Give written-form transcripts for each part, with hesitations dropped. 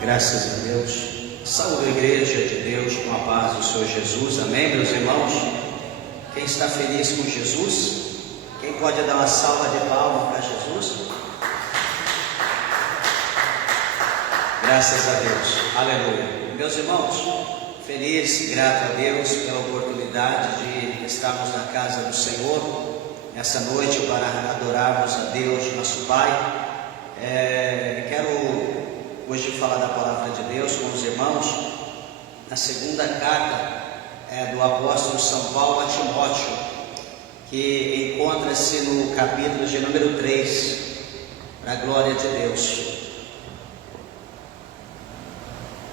Graças a Deus. Saúde a igreja de Deus com a paz do Senhor Jesus. Amém, meus irmãos? Quem está feliz com Jesus? Quem pode dar uma salva de palmas para Jesus? Graças a Deus. Aleluia. Meus irmãos, feliz e grato a Deus pela oportunidade de estarmos na casa do Senhor nessa noite para adorarmos a Deus, nosso Pai. Quero hoje falar da palavra de Deus com os irmãos na segunda carta do apóstolo São Paulo a Timóteo, que encontra-se no capítulo de número 3, para a glória de Deus.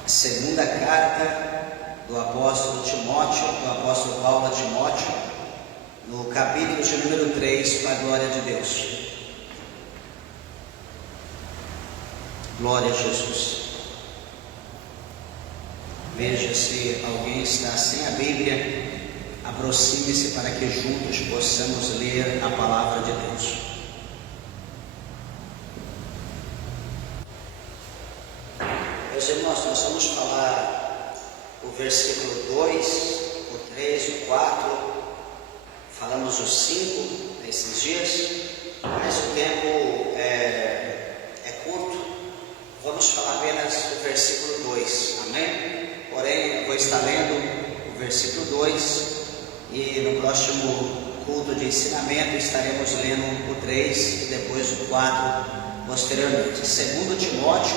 Segunda carta do apóstolo Timóteo, do apóstolo Paulo a Timóteo, no capítulo de número 3, para a glória de Deus. Glória a Jesus. Veja se alguém está sem a Bíblia, aproxime-se para que juntos possamos ler a palavra de Deus. Meus irmãos, nós vamos falar o versículo 2, o 3, o 4, falamos o 5 nesses dias, mas o tempo é curto. Vamos falar apenas do versículo 2, amém? Porém, eu vou estar lendo o versículo 2 e no próximo culto de ensinamento estaremos lendo o 3 e depois o 4 posteriormente. 2 Timóteo,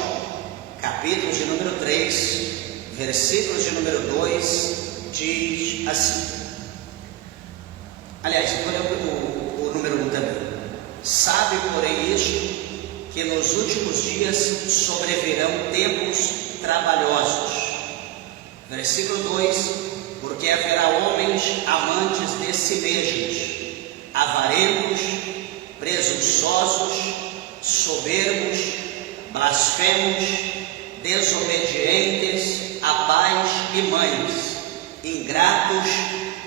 capítulo de número 3, versículo de número 2, diz assim. Aliás, eu vou ler o número 1 também. Sabe, porém, isto, que nos últimos dias sobrevirão tempos trabalhosos. Versículo 2: porque haverá homens amantes de si mesmos, avarentos, presunçosos, soberbos, blasfemos, desobedientes a pais e mães, ingratos,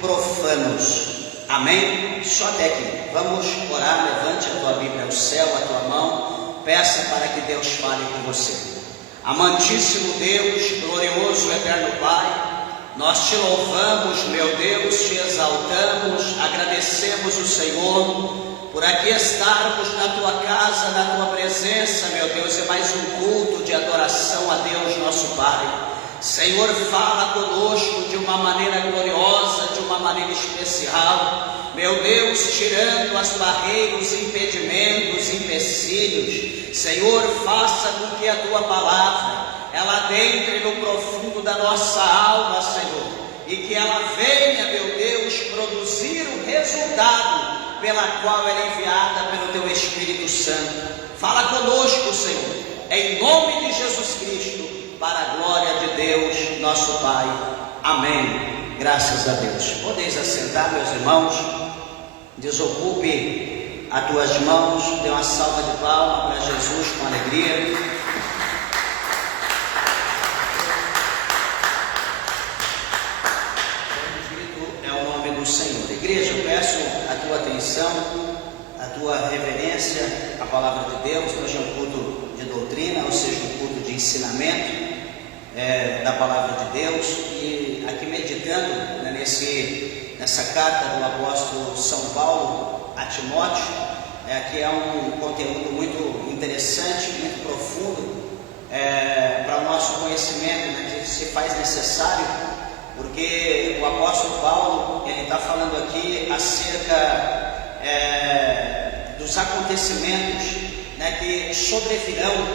profanos. Amém? Só até aqui. Vamos orar. Levante a tua Bíblia ao céu, a tua mão, peça para que Deus fale com você. Amantíssimo Deus, glorioso eterno Pai, nós te louvamos, meu Deus, te exaltamos, agradecemos o Senhor por aqui estarmos na tua casa, na tua presença, meu Deus. É mais um culto de adoração a Deus, nosso Pai. Senhor, fala conosco de uma maneira gloriosa, de uma maneira especial, meu Deus, tirando as barreiras, impedimentos, empecilhos. Senhor, faça com que a tua palavra ela adentre no profundo da nossa alma, Senhor, e que ela venha, meu Deus, produzir o resultado pela qual ela é enviada pelo teu Espírito Santo. Fala conosco, Senhor, em nome de Jesus Cristo, para a glória de Deus, nosso Pai. Amém. Graças a Deus. Podeis assentar, meus irmãos. Desocupe as tuas mãos. Dê uma salva de palmas para Jesus com alegria. Bendito é o nome do Senhor. Igreja, eu peço a tua atenção, a tua reverência à palavra de Deus. Hoje é um culto de doutrina, ou seja, um culto de ensinamento da palavra de Deus. E aqui meditando, né, nessa carta do apóstolo São Paulo a Timóteo, que é um conteúdo muito interessante, muito profundo para o nosso conhecimento, né, que se faz necessário, porque o apóstolo Paulo ele está falando aqui acerca dos acontecimentos, né, que sobrevirão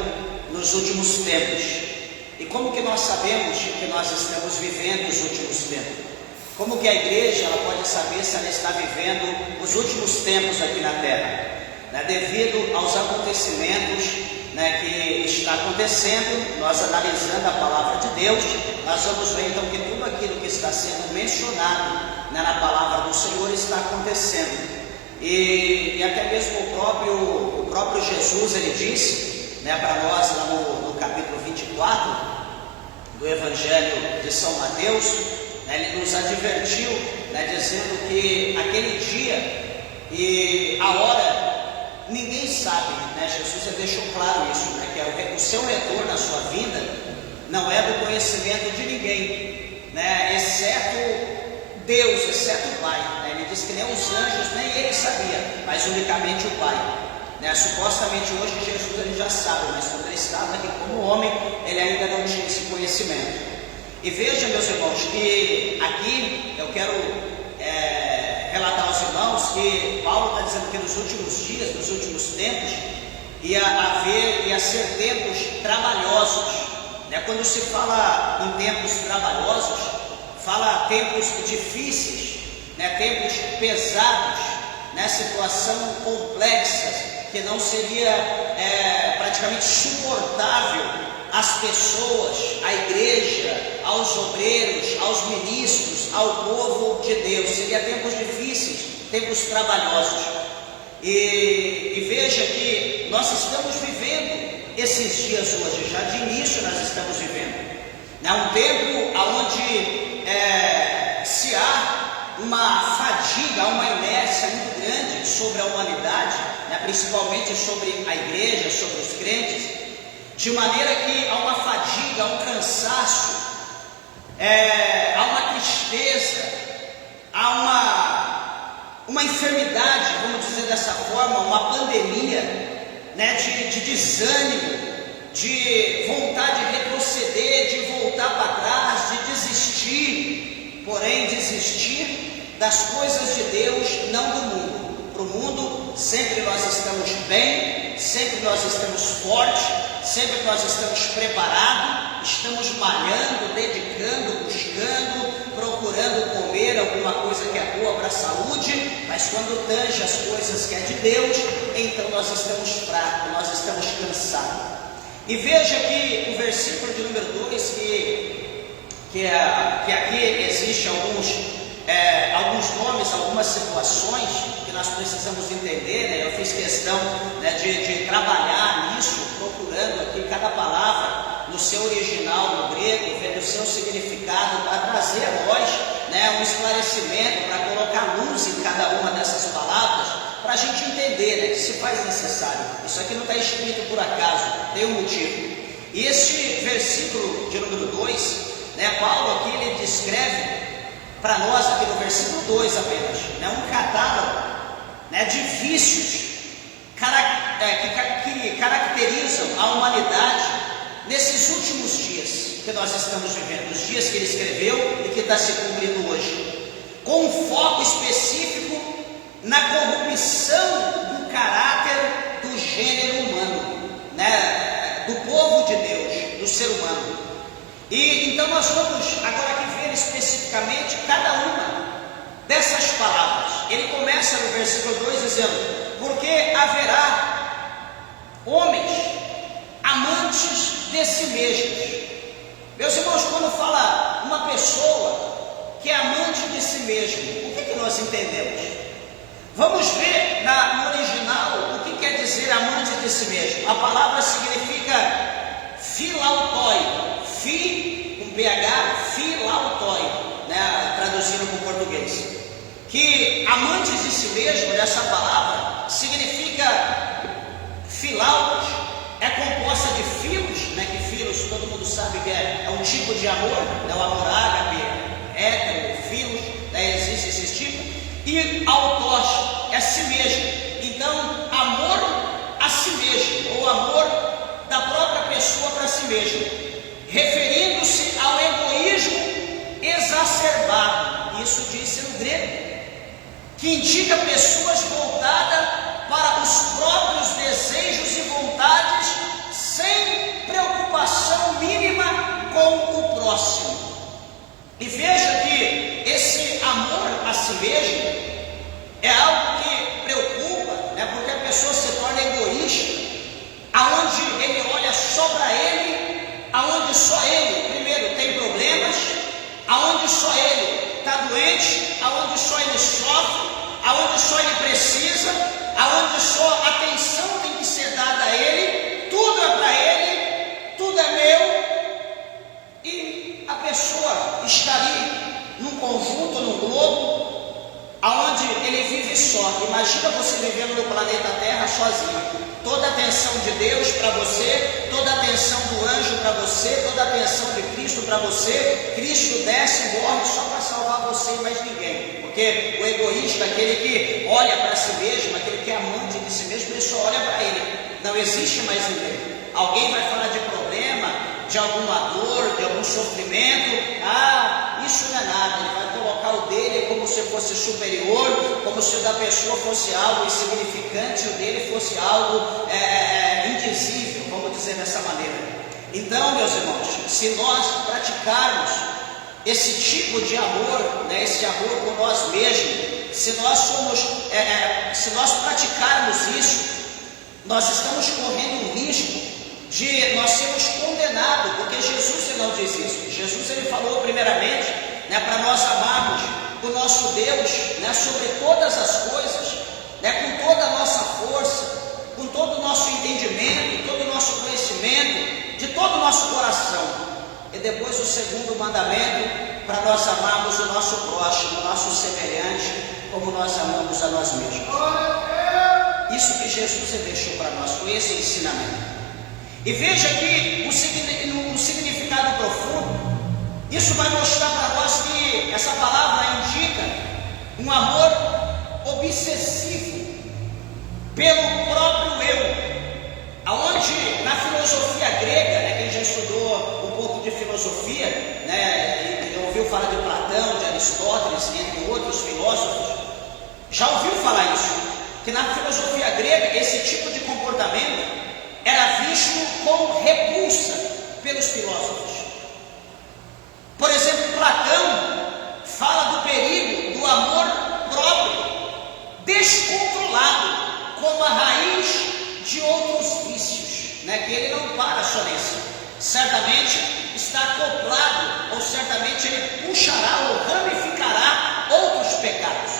nos últimos tempos. E como que nós sabemos que nós estamos vivendo os últimos tempos? Como que a igreja ela pode saber se ela está vivendo os últimos tempos aqui na terra? Devido aos acontecimentos, né, que está acontecendo, nós analisando a palavra de Deus, nós vamos ver então que tudo aquilo que está sendo mencionado, né, na palavra do Senhor está acontecendo. E até mesmo o próprio Jesus ele disse, né, para nós lá no capítulo 24 do Evangelho de São Mateus, né, ele nos advertiu, né, dizendo que aquele dia e a hora ninguém sabe, né? Jesus já deixou claro isso, né? Que o seu retorno, a sua vinda, conhecimento de ninguém, né, exceto Deus, exceto o Pai, né? Ele diz que nem os anjos, nem ele sabia, mas unicamente o Pai, né? Supostamente hoje Jesus ele já sabe, mas quando ele estava aqui como homem, ele ainda não tinha esse conhecimento. E veja, meus irmãos, que aqui eu quero relatar aos irmãos que Paulo está dizendo que nos últimos dias, nos últimos tempos, ia ser tempos trabalhosos, né? Quando se fala em tempos trabalhosos, fala tempos difíceis, né? Tempos pesados, né? Situação complexa, que não seria praticamente suportável às pessoas, à igreja, aos obreiros, aos ministros, ao povo de Deus. Seria tempos difíceis, tempos trabalhosos. E veja que nós estamos vivendo esses dias hoje, já de início nós estamos vivendo, né? Um tempo onde se há uma fadiga, uma inércia muito grande sobre a humanidade, né? Principalmente sobre a igreja, sobre os crentes, de maneira que há uma fadiga, há um cansaço, há uma tristeza, há uma enfermidade, vamos dizer dessa forma, uma pandemia, né, de desânimo, de vontade de retroceder, de voltar para trás, de desistir, porém desistir das coisas de Deus, não do mundo. Para o mundo, sempre nós estamos bem, sempre nós estamos fortes, sempre nós estamos preparados, estamos malhando, dedicando, buscando, procurando comer alguma coisa que é boa para a saúde, mas quando tange as coisas que é de Deus, então nós estamos fracos, nós estamos cansados. E veja que o versículo de número 2, que aqui existe alguns nomes, algumas situações que nós precisamos entender, né? Eu fiz questão, né, de trabalhar nisso, procurando aqui cada palavra no seu original, no grego, vendo o seu significado, para trazer a nós, né, um esclarecimento, para colocar luz em cada uma dessas palavras, para a gente entender, né, que se faz necessário. Isso aqui não está escrito por acaso, tem um motivo. E este versículo de número 2, né, Paulo aqui ele descreve para nós, aqui no versículo 2 apenas, né, um catálogo, né, de vícios que caracterizam a humanidade nesses últimos dias que nós estamos vivendo, os dias que ele escreveu e que está se cumprindo hoje, com um foco específico na corrupção do caráter do gênero humano, né, do povo de Deus, do ser humano. E então nós vamos agora aqui ver especificamente cada uma dessas palavras. Ele começa no versículo 2 dizendo: porque haverá homens amantes de si mesmos. Meus irmãos, quando fala uma pessoa que é amante de si mesmo, o que nós entendemos? Vamos ver no original o que quer dizer amante de si mesmo. A palavra significa philautoi, com PH, philautoi, né, traduzindo para o português. Que amantes de si mesmo, dessa palavra, significa philautos, é composta de filos, né, que filos todo mundo sabe que é um tipo de amor, né, o amor ágape, hétero, filos, né, existe esse tipo, e autos é si mesmo. Então, amor a si mesmo, ou amor da própria pessoa para si mesmo, referindo-se ao egoísmo exacerbado, isso diz no grego, que indica pessoas voltadas para os próprios desejos e vontades, sem preocupação mínima com o próximo. E veja que esse amor a si mesmo é algo que preocupa, né, porque a pessoa se torna egoísta, aonde ele olha só para ele, aonde só ele, primeiro, tem problemas, aonde só ele está doente, aonde só ele sofre, aonde só ele precisa, aonde só a atenção tem que ser dada a ele, tudo é para ele, tudo é meu, e a pessoa está ali num conjunto, num globo, aonde ele vive só. Imagina você vivendo no planeta Terra sozinho. Toda a atenção de Deus para você, toda a atenção do anjo para você, toda a atenção de Cristo para você, Cristo desce e morre só para salvar você e mais ninguém. Porque o egoísta, aquele que olha para si mesmo, aquele que é amante de si mesmo, ele só olha para ele. Não existe mais ninguém. Alguém vai falar de problema, de alguma dor, de algum sofrimento. Isso não é nada. Ele vai colocar o dele como se fosse superior, como se o da pessoa fosse algo insignificante, o dele fosse algo indizível, vamos dizer dessa maneira. Então, meus irmãos, se nós praticarmos esse tipo de amor, esse amor por nós mesmos, se nós praticarmos isso, nós estamos correndo um risco de nós sermos condenados, porque Jesus ele não diz isso. Jesus ele falou primeiramente, para nós amarmos o nosso Deus, sobre todas as coisas, com toda a nossa força, com todo o nosso entendimento, todo o nosso conhecimento, de todo o nosso coração. E depois o segundo mandamento, para nós amarmos o nosso próximo, o nosso semelhante, como nós amamos a nós mesmos. Isso que Jesus deixou para nós, foi esse ensinamento. E veja que no significado profundo, isso vai mostrar para nós que essa palavra indica um amor obsessivo pelo próprio eu, aonde na filosofia grega, quem já estudou um pouco de filosofia, e ouviu falar de Platão, de Aristóteles, entre outros filósofos, já ouviu falar isso, que na filosofia grega esse tipo de comportamento era visto com repulsa pelos filósofos. Por exemplo, Platão fala do perigo do amor próprio, descontrolado, como a raiz de outros vícios, que ele não para só nisso. Certamente está acoplado, ou certamente ele puxará ou ramificará outros pecados.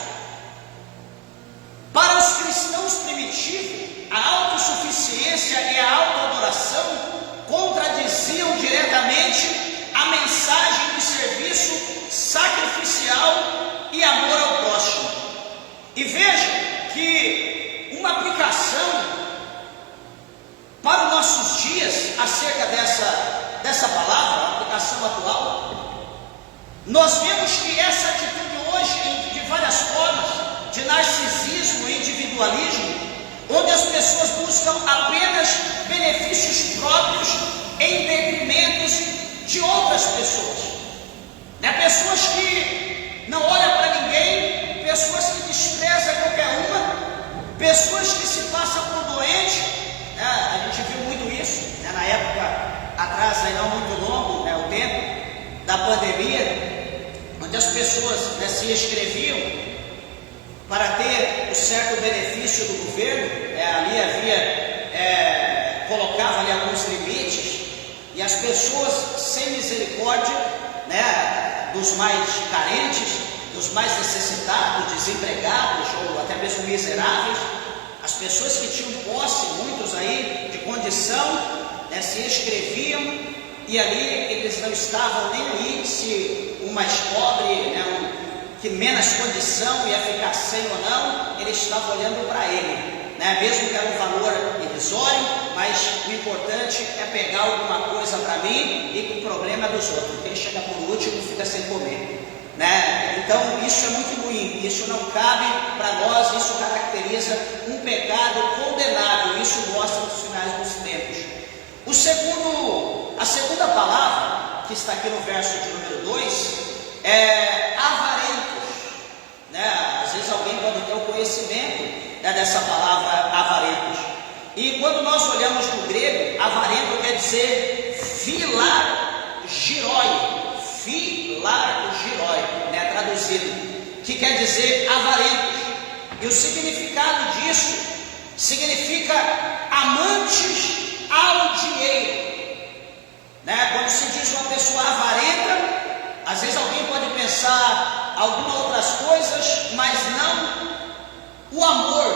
Para os cristãos primitivos, a autossuficiência e a autoadoração contradiziam diretamente a mensagem de serviço sacrificial e amor ao próximo. E veja que uma aplicação para os nossos dias acerca dessa palavra, a aplicação atual, nós vemos que essa atitude hoje, de várias formas, de narcisismo e individualismo, onde as pessoas buscam apenas benefícios próprios em detrimento de outras pessoas. Pessoas que não olham para ninguém, pessoas que desprezam qualquer uma, pessoas que se passam por doentes. A gente viu muito isso, na época atrás, não muito longo, o tempo da pandemia, onde as pessoas se inscreviam para ter o certo benefício do governo, ali havia, colocava ali alguns limites, e as pessoas sem misericórdia, dos mais carentes, dos mais necessitados, desempregados ou até mesmo miseráveis, as pessoas que tinham posse, muitos aí de condição, se inscreviam, e ali eles não estavam nem aí se o mais pobre, que menos condição ia ficar sem ou não, ele estava olhando para ele, mesmo que era um valor irrisório, mas o importante é pegar alguma coisa para mim e que o problema é dos outros. Quem chega por último fica sem comer. Então isso é muito ruim, isso não cabe para nós, isso caracteriza um pecado condenável, isso mostra os finais dos tempos. A segunda palavra, que está aqui no verso de número 2, é avarentos. Às vezes alguém pode ter o conhecimento dessa palavra avarentos. E quando nós olhamos no grego, avarento quer dizer filargiroi, traduzido, que quer dizer avarentos. E o significado disso significa amantes ao dinheiro. Quando se diz uma pessoa avarenta, às vezes alguém pode pensar algumas outras coisas, mas não o amor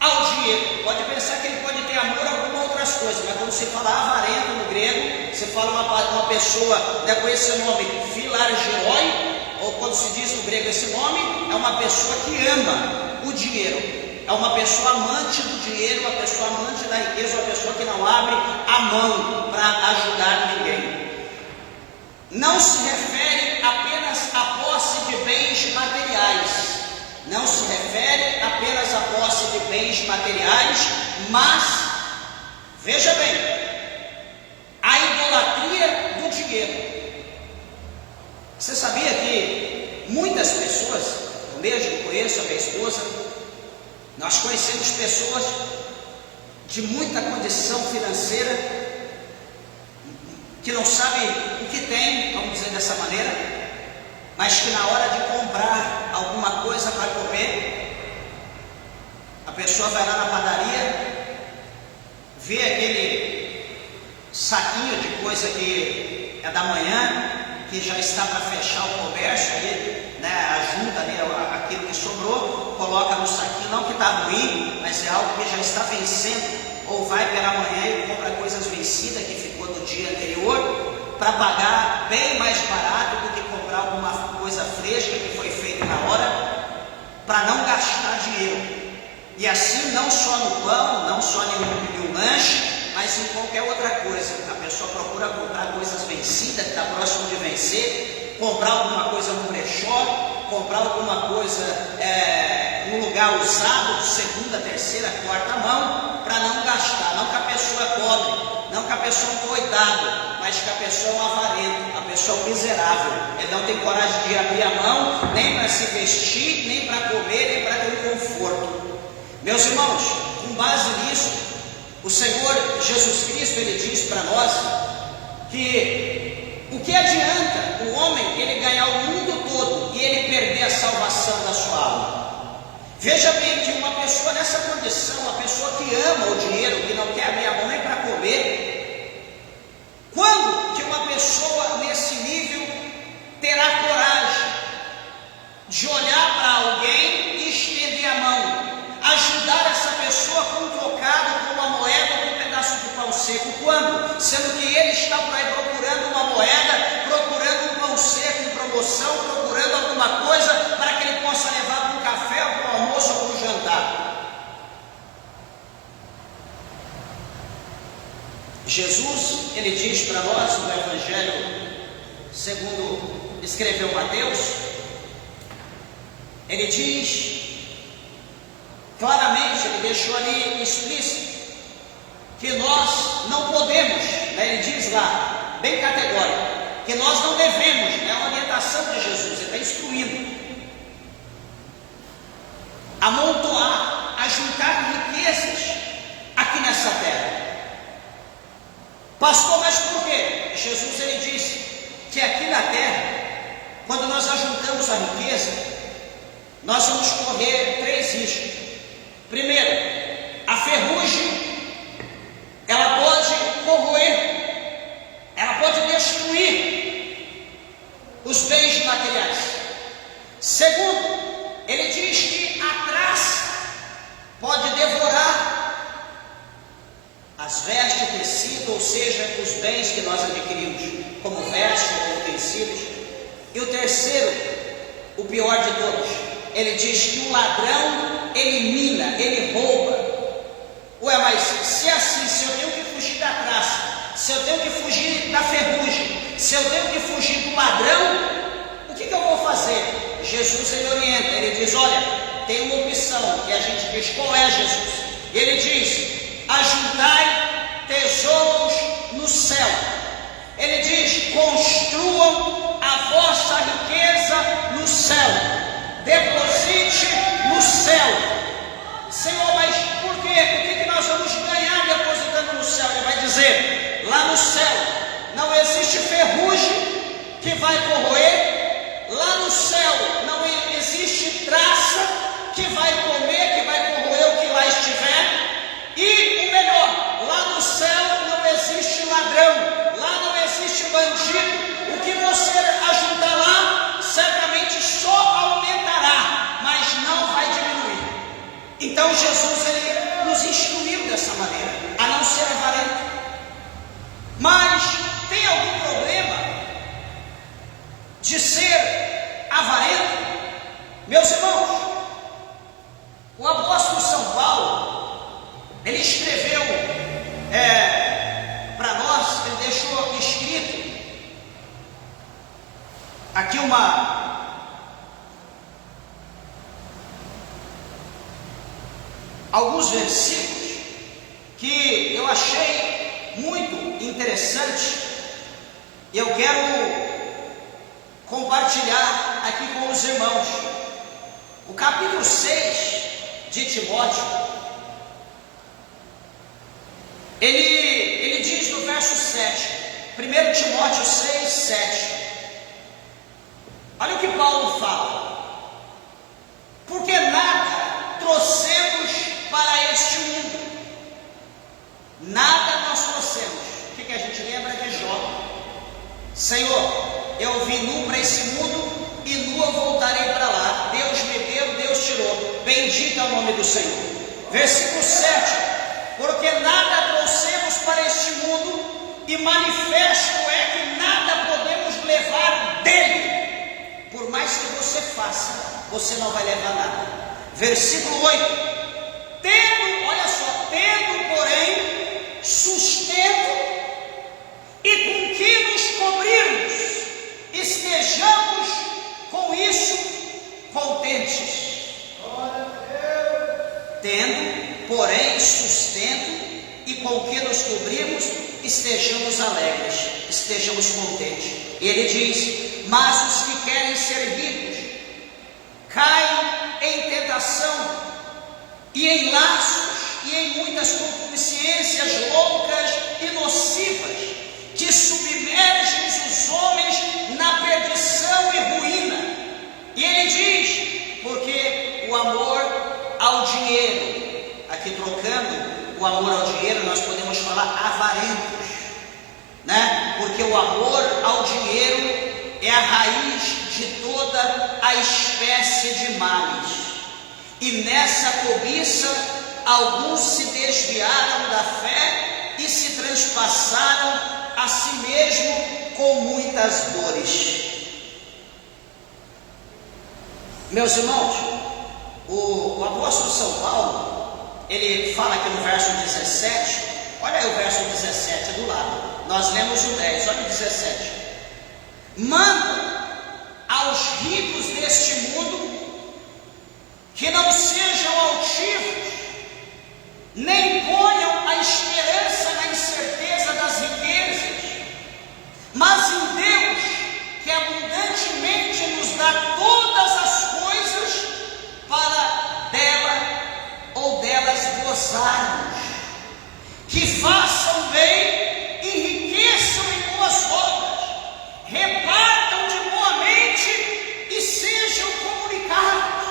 ao dinheiro. Pode pensar que ele pode ter amor a algumas outras coisas, mas quando se fala avarento no grego, se fala uma pessoa com esse nome filargiroi, ou quando se diz no grego esse nome, é uma pessoa que ama o dinheiro. É uma pessoa amante do dinheiro, uma pessoa amante da riqueza, uma pessoa que não abre a mão para ajudar ninguém. não se refere apenas à posse de bens materiais. Não se refere apenas à posse de bens materiais, mas, veja bem, a idolatria do dinheiro. Você sabia que muitas pessoas, eu mesmo conheço a minha esposa, nós conhecemos pessoas de muita condição financeira, que não sabem o que tem, vamos dizer dessa maneira, mas que na hora de comprar alguma coisa para comer, a pessoa vai lá na padaria, vê aquele saquinho de coisa que é da manhã, que já está para fechar o comércio ali, né, junta ali aquilo que sobrou, coloca no saquinho, não que está ruim, mas é algo que já está vencendo, ou vai pela manhã e compra coisas vencidas que ficou do dia anterior, para pagar bem mais barato do que comprar alguma coisa fresca que foi feita na hora, para não gastar dinheiro. E assim não só no pão, não só em um lanche, mas em qualquer outra coisa. A pessoa procura comprar coisas vencidas, que está próximo de vencer, comprar alguma coisa no brechó, comprar alguma coisa num lugar usado, de segunda, terceira, quarta mão, para não gastar. Não que a pessoa é pobre, não que a pessoa é um coitado, mas que a pessoa é um avarento, a pessoa é um miserável. Ele não tem coragem de abrir a mão, nem para se vestir, nem para comer, nem para ter um conforto. Meus irmãos, com base nisso, o Senhor Jesus Cristo, Ele diz para nós que o que adianta o homem ele ganhar o mundo todo e ele perder a salvação da sua alma? Veja bem que uma pessoa nessa condição, uma pessoa que ama o dinheiro, que não quer abrir a mão nem para comer, quando que uma pessoa nesse nível terá coragem de olhar para alguém e estender a mão, ajudar essa pessoa com um trocado, com uma moeda, com um pedaço de pão seco? Quando? Sendo que ele está por aí procurando uma moeda, procurando um pão seco em promoção, procurando alguma coisa para que ele possa levar para um café, ou para um almoço, ou para um jantar. Jesus, ele diz para nós no Evangelho segundo escreveu Mateus, ele diz claramente, ele deixou ali explícito, que nós não podemos, né, ele diz lá, bem categórico, que nós não devemos, é uma orientação de Jesus, ele está instruindo, amontoar, ajuntar riquezas aqui nessa terra. Pastor, mas por quê? Jesus, ele disse que aqui na terra, quando nós ajuntamos a riqueza, nós vamos correr 3 riscos. Primeiro, a ferrugem, ela pode corroer, ela pode destruir os bens materiais. Segundo, ele diz que a traça pode devorar as vestes, tecido, ou seja, os bens que nós adquirimos, como vestes ou utensílios. E o terceiro, o pior de todos, ele diz que o ladrão elimina, ele rouba. Ué, mas se é assim, se eu tenho que fugir da traça, se eu tenho que fugir da ferrugem, se eu tenho que fugir do ladrão, o que eu vou fazer? Jesus, ele orienta, ele diz, olha, tem uma opção, e a gente diz, qual é, Jesus? Ele diz, ajuntai tesouros no céu. Ele diz, construam a vossa riqueza no céu, deposite no céu. Senhor, mas por quê? O que nós vamos ganhar depositando no céu? Ele vai dizer, lá no céu não existe ferrugem que vai corroer, lá no céu não existe traça que vai comer, que vai corroer o que lá estiver, e o melhor, lá no céu não existe ladrão, lá não existe bandido. O que você ajuntar lá, certamente só aumentará, mas não vai diminuir. Então Jesus, ele nos instruiu dessa maneira, a não ser avarento. Mas tem algum problema de ser avarento? Meus irmãos, o apóstolo São Paulo, ele escreveu para nós, ele deixou escrito aqui alguns versículos que eu achei muito interessante. Eu quero compartilhar aqui com os irmãos. O capítulo 6 de Timóteo, ele diz no verso 7, 1 Timóteo 6, 7. Olha o que Paulo fala: porque nada trouxemos para este mundo, nada nós trouxemos. O que a gente lembra de Jó? Senhor, eu vim nu para esse mundo e nu eu voltarei para lá. Deus me deu, Deus tirou. Bendito é o nome do Senhor. Versículo 7: porque nada trouxemos para este mundo, e manifesto é que nada podemos levar dele. Por mais que você faça, você não vai levar nada. Versículo 8: olha só, tendo porém sustento e com que nos cobrirmos, estejamos com isso contentes. Tendo porém sustento e com que nos cobrirmos, estejamos alegres, estejamos contentes. E ele diz: mas os que querem ser ricos caem em tentação e em laços e em muitas concupiscências loucas e nocivas, que submergem os homens na perdição e ruína. E ele diz: porque o amor ao dinheiro, aqui trocando o amor ao dinheiro, nós podemos falar avarentos, né? Porque o amor ao dinheiro é a raiz de toda a espécie de males. E nessa cobiça, alguns se desviaram da fé e se transpassaram a si mesmo com muitas dores. Meus irmãos, o apóstolo São Paulo, ele fala aqui no verso 17, olha aí o verso 17 do lado, nós lemos o 10, olha o 17: manda aos ricos deste mundo que não sejam altivos, nem ponham a esperança na incerteza das riquezas, mas em Deus, que abundantemente nos dá todas as coisas para dela ou delas gozarmos, que façam bem, enriqueçam em boas obras, repartam de boamente e sejam comunicados,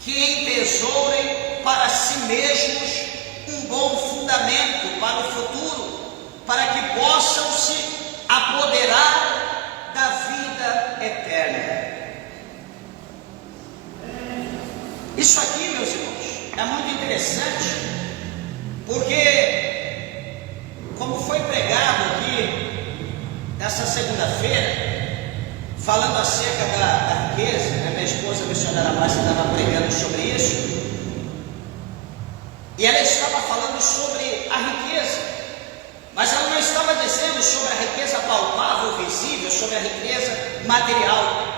que entesourem para si mesmos um bom fundamento para o futuro, para que possam se apoderar da vida eterna. Isso aqui, meus irmãos, é muito interessante, porque, como foi pregado aqui nessa segunda-feira, falando acerca da riqueza, a minha esposa, a missionária Márcia, estava pregando sobre isso, e ela estava falando sobre a riqueza, mas ela não estava dizendo sobre a riqueza palpável, visível, sobre a riqueza material.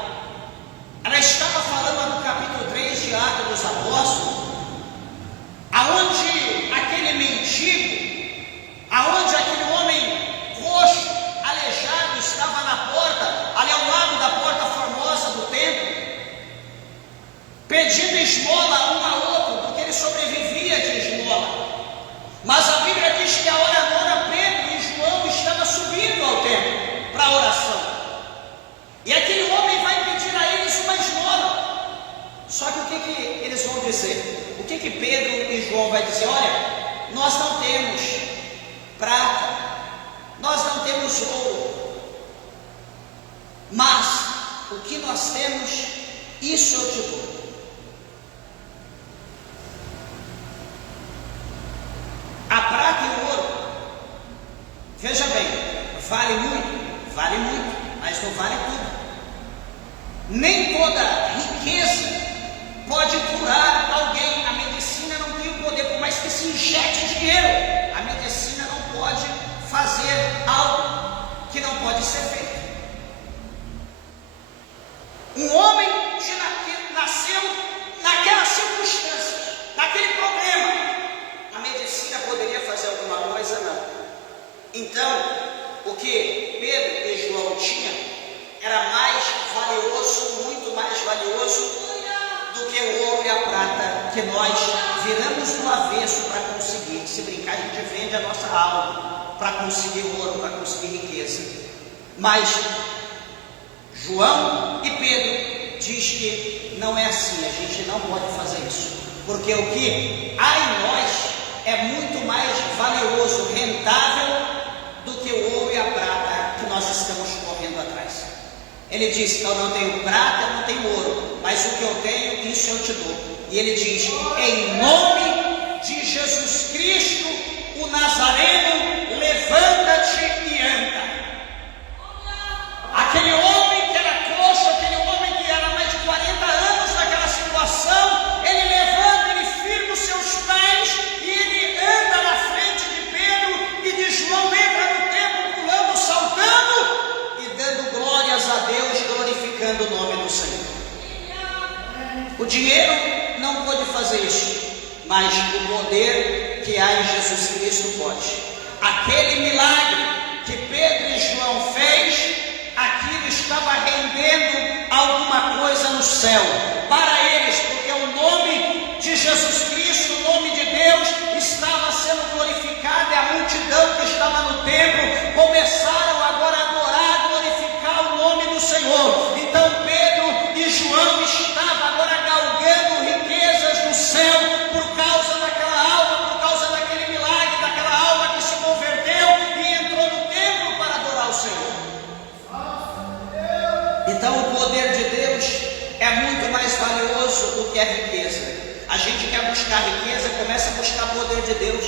Ela estava falando no capítulo 3 de Atos dos Apóstolos, aonde aquele mendigo, aonde aquele homem coxo, aleijado, estava na porta, ali ao lado da porta formosa do templo, pedindo esmola um ao outro, porque ele sobrevivia de esmola. Mas a Bíblia diz que a hora nona, Pedro e João estavam subindo ao templo para a oração, e aquele homem vai pedir a eles uma esmola. Só que o que eles vão dizer? O que Pedro e João vai dizer? Olha, nós não temos prata, nós não temos ouro, mas o que nós temos, isso eu te dou. A prata e o ouro, veja bem, vale muito, mas não vale tudo. Nem toda riqueza pode curar alguém. A medicina não tem o poder, por mais que se injete dinheiro, a medicina não pode fazer algo que não pode ser feito. Então, o que Pedro e João tinham era mais valioso, muito mais valioso do que o ouro e a prata que nós viramos do avesso para conseguir. Se brincar, a gente vende a nossa alma para conseguir ouro, para conseguir riqueza. Mas João e Pedro diz que não é assim, a gente não pode fazer isso, porque o que há em nós é muito mais valioso, rentável do que o ouro e a prata que nós estamos correndo atrás. Ele diz: eu não tenho prata, eu não tenho ouro, mas o que eu tenho, isso eu te dou. E ele diz: em nome de Jesus Cristo, o Nazareno, levanta-te e anda. Aquele homem que era coxo, aquele homem que era mais de 40 anos naquela situação, ele levanta, ele firma os seus pés e ele anda na frente de Pedro e de João, entra no templo pulando, saltando e dando glórias a Deus, glorificando o nome do Senhor. O dinheiro não pode fazer isso, mas o poder que há em Jesus Cristo pode. Aquele milagre que Pedro e João fez, aquilo estava rendendo alguma coisa no céu para eles, porque o nome de Jesus Cristo, o nome de Deus, estava sendo glorificado, e a multidão que estava no templo começaram agora a adorar, glorificar o nome do Senhor. Então Pedro e João estavam agora galgando riquezas no céu por causa daquela alma, por causa daquele milagre, daquela alma que se converteu e entrou no templo para adorar o Senhor. Então o poder de Deus é muito mais valioso do que a riqueza. A gente quer buscar riqueza, começa a buscar o poder de Deus,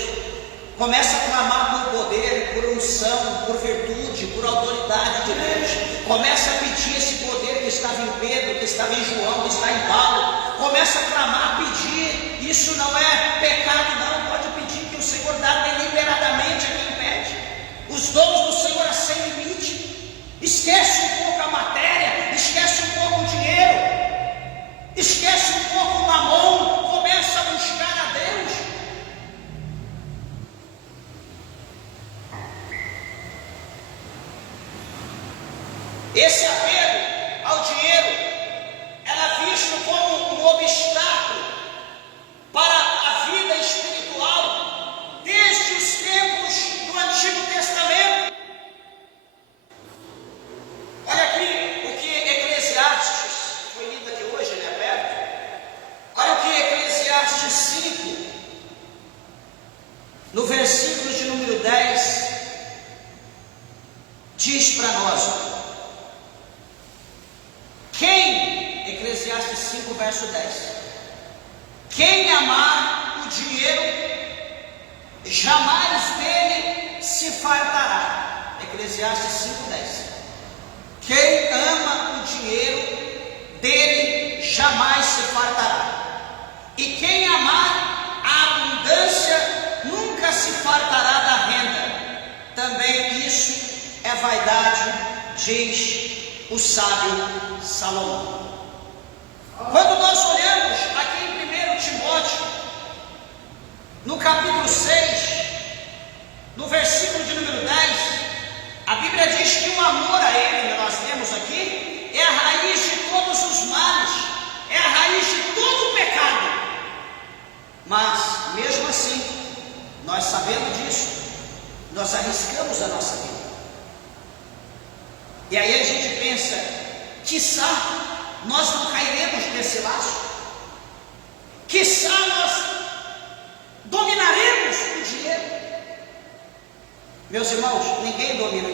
começa a clamar por poder, por unção, por virtude, por autoridade de Deus, começa a pedir esse poder que estava em Pedro, que estava em João, que está em Paulo, começa a clamar, a pedir. Isso não é pecado não, pode pedir, que o Senhor dá deliberadamente a quem pede. Os dons do Senhor é sem limite. Esquece um pouco a matéria, esquece um pouco o dinheiro, esquece um pouco o mamão, começa a buscar a Deus. Esse apego ao dinheiro era visto como um obstáculo para a vida espiritual desde os tempos do Antigo Testamento. Olha aqui o que Eclesiastes, foi lido aqui hoje, né, perto? Olha o que Eclesiastes 5, no versículo de número 10, diz para nós. Eclesiastes 5, verso 10. Quem amar o dinheiro, jamais dele se fartará. Eclesiastes 5, 10. Quem ama o dinheiro, dele jamais se fartará. E quem amar a abundância, nunca se fartará da renda. Também isso é vaidade, diz o sábio Salomão. Quando nós olhamos aqui em 1 Timóteo, no capítulo 6, no versículo de número 10, a Bíblia diz que o amor a Ele, nós temos aqui, é a raiz de todos os males, é a raiz de todo o pecado. Mas, mesmo assim, nós sabendo disso, nós arriscamos a nossa vida. E aí a gente pensa, quiçá nós não cairemos nesse laço, quiçá nós dominaremos o dinheiro. Meus irmãos, ninguém domina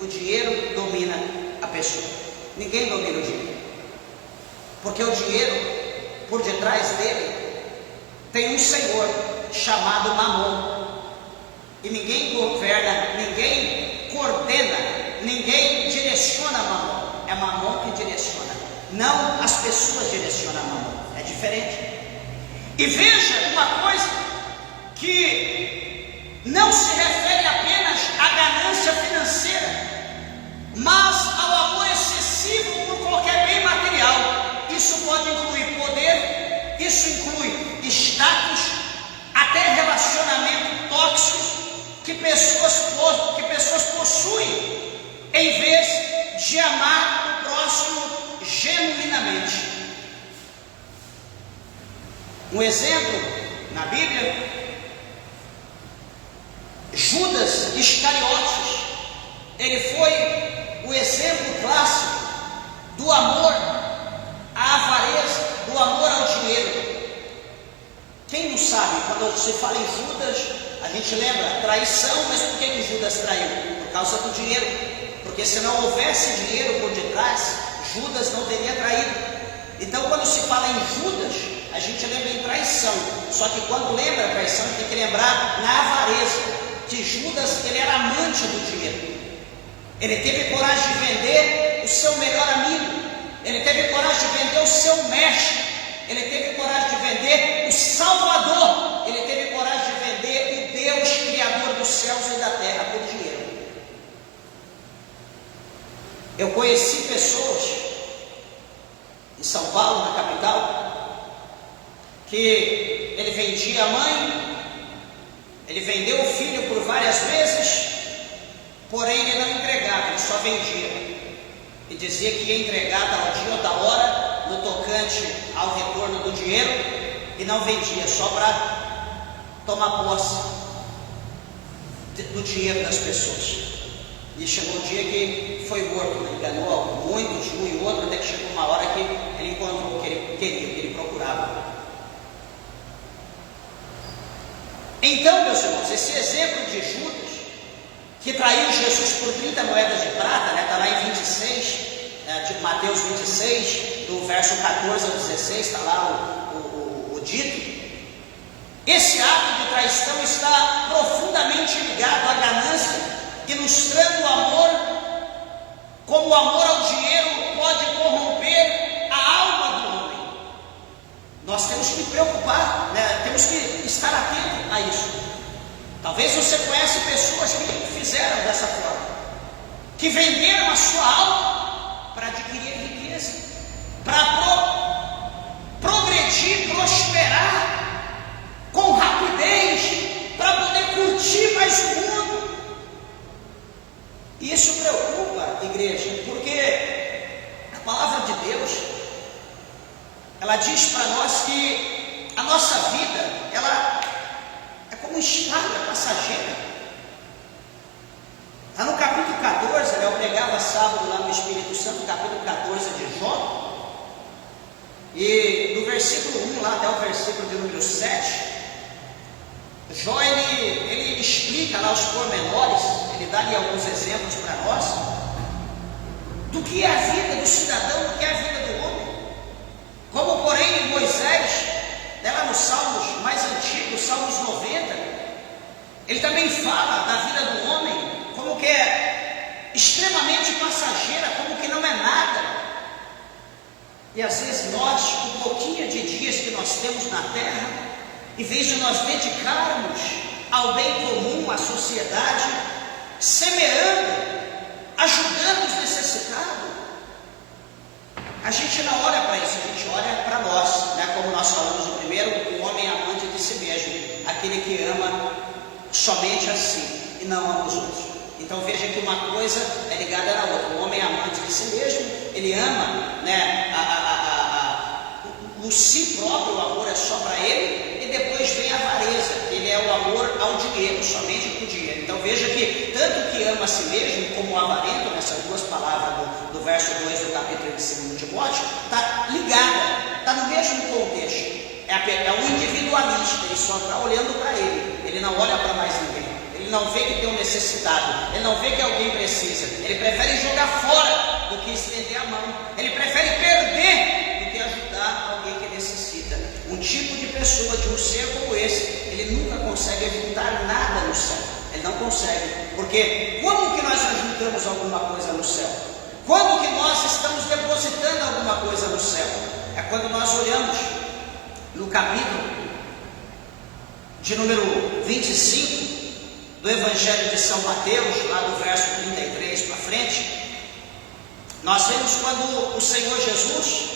o dinheiro domina a pessoa, ninguém domina o dinheiro, porque o dinheiro, por detrás dele, tem um senhor chamado Mamon, e ninguém governa, ninguém coordena, ninguém direciona Mamon, é Mamon que direciona. Não as pessoas direcionam a mão, é diferente. E veja uma coisa, que não se refere apenas à ganância financeira, mas ao amor excessivo por qualquer bem material. Isso pode incluir poder, isso inclui status, até relacionamento tóxico que pessoas possuem, em vez de amar o próximo genuinamente. Um exemplo na Bíblia: Judas Iscariotes. Ele foi o exemplo clássico do amor à avareza, do amor ao dinheiro. Quem não sabe, quando se fala em Judas, a gente lembra traição, mas por que Judas traiu? Por causa do dinheiro. Porque se não houvesse dinheiro por detrás, Judas não teria traído. Então, quando se fala em Judas, a gente lembra em traição. Só que quando lembra traição, tem que lembrar na avareza, que Judas, ele era amante do dinheiro. Ele teve coragem de vender o seu melhor amigo. Ele teve coragem de vender o seu mestre. Ele teve coragem de vender o Salvador. Ele teve coragem de vender o Deus Criador dos céus e da terra por dinheiro. Eu conheci pessoas em São Paulo, na capital, que ele vendia a mãe, ele vendeu o filho por várias vezes, porém ele não entregava, ele só vendia. E dizia que ia entregar tal dia ou tal hora, no tocante ao retorno do dinheiro, e não vendia, só para tomar posse do dinheiro das pessoas. E chegou um dia que foi morto, né? Enganou muitos, um e outro, até que chegou uma hora que ele encontrou o que ele queria, o que ele procurava. Então, meus irmãos, esse exemplo de Judas, que traiu Jesus por 30 moedas de prata, né? Está lá em 26, de Mateus 26, do verso 14 ao 16, está lá o dito. Esse ato de traição está profundamente ligado à ganância, ilustrando o amor, como o amor ao dinheiro pode corromper a alma do homem. Nós temos que preocupar, né? Temos que estar atentos a isso. Talvez você conheça pessoas que fizeram dessa forma, que venderam a sua alma para adquirir riqueza, para progredir, prosperar com rapidez, para poder curtir mais o mundo. E isso preocupa, igreja, porque a palavra de Deus, ela diz para nós que a nossa vida, ela é como uma estrada passageira. Está no capítulo 14, né? Eu pregava sábado lá no Espírito Santo, capítulo 14 de Jó, e do versículo 1 lá até o versículo de número 7, Jó, ele explica lá os pormenores, ele dá ali alguns exemplos para nós, do que é a vida do cidadão, do que é a vida do homem. Como, porém, Moisés, lá nos Salmos mais antigos, Salmos 90, ele também fala da vida do homem, como que é extremamente passageira, como que não é nada. E às vezes nós, um pouquinho de dias que nós temos na terra, em vez de nós dedicarmos ao bem comum, à sociedade, semeando, ajudando os necessitados, a gente não olha para isso, a gente olha para nós, né? Como nós falamos no primeiro, o homem amante de si mesmo, aquele que ama somente a si e não ama os outros. Então veja que uma coisa é ligada na outra. O homem é amante de si mesmo, ele ama, né, o si próprio, o amor é só para ele, e depois vem a avareza, ele é o amor ao dinheiro, somente para o dinheiro. Então veja que tanto que ama a si mesmo como o avarento, nessas duas palavras do verso 2 do capítulo de 2 Timóteo, está ligada, está no mesmo contexto. É o individualista, ele só está olhando para ele não olha para mais ninguém, ele não vê que tem um necessitado, ele não vê que alguém precisa, ele prefere jogar fora do que estender a mão, ele prefere perder do que ajudar alguém que necessita. Um tipo de pessoa, de um ser como esse, ele nunca consegue ajudar nada no céu, ele não consegue, porque como que nós ajudamos alguma coisa no céu? Quando que nós estamos depositando alguma coisa no céu? É quando nós olhamos no capítulo de número 25 do Evangelho de São Mateus, lá do verso 33 para frente, nós vemos quando o Senhor Jesus,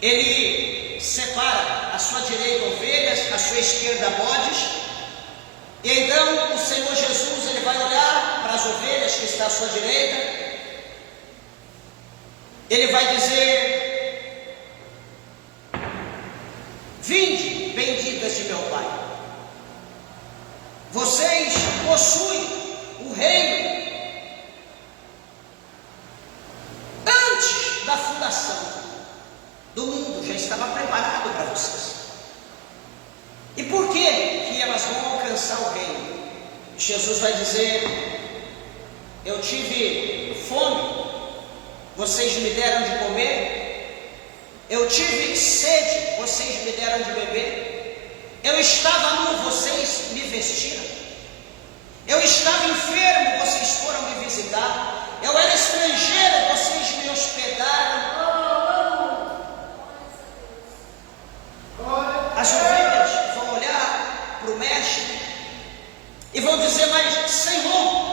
ele separa à sua direita ovelhas, à sua esquerda bodes, E então o Senhor Jesus, ele vai olhar para as ovelhas que estão à sua direita, ele vai dizer: vinde, benditas de meu Pai, vocês possuem o reino antes da fundação do mundo, já estava preparado para vocês. E por que elas vão alcançar o reino? Jesus vai dizer: eu tive fome, vocês me deram de comer. Eu tive sede, vocês me deram de beber. Eu estava nu, vocês me vestiram. Eu estava enfermo, vocês foram me visitar. Eu era estrangeiro, vocês me hospedaram. As ovelhas vão olhar para o mestre e vão dizer: mas Senhor,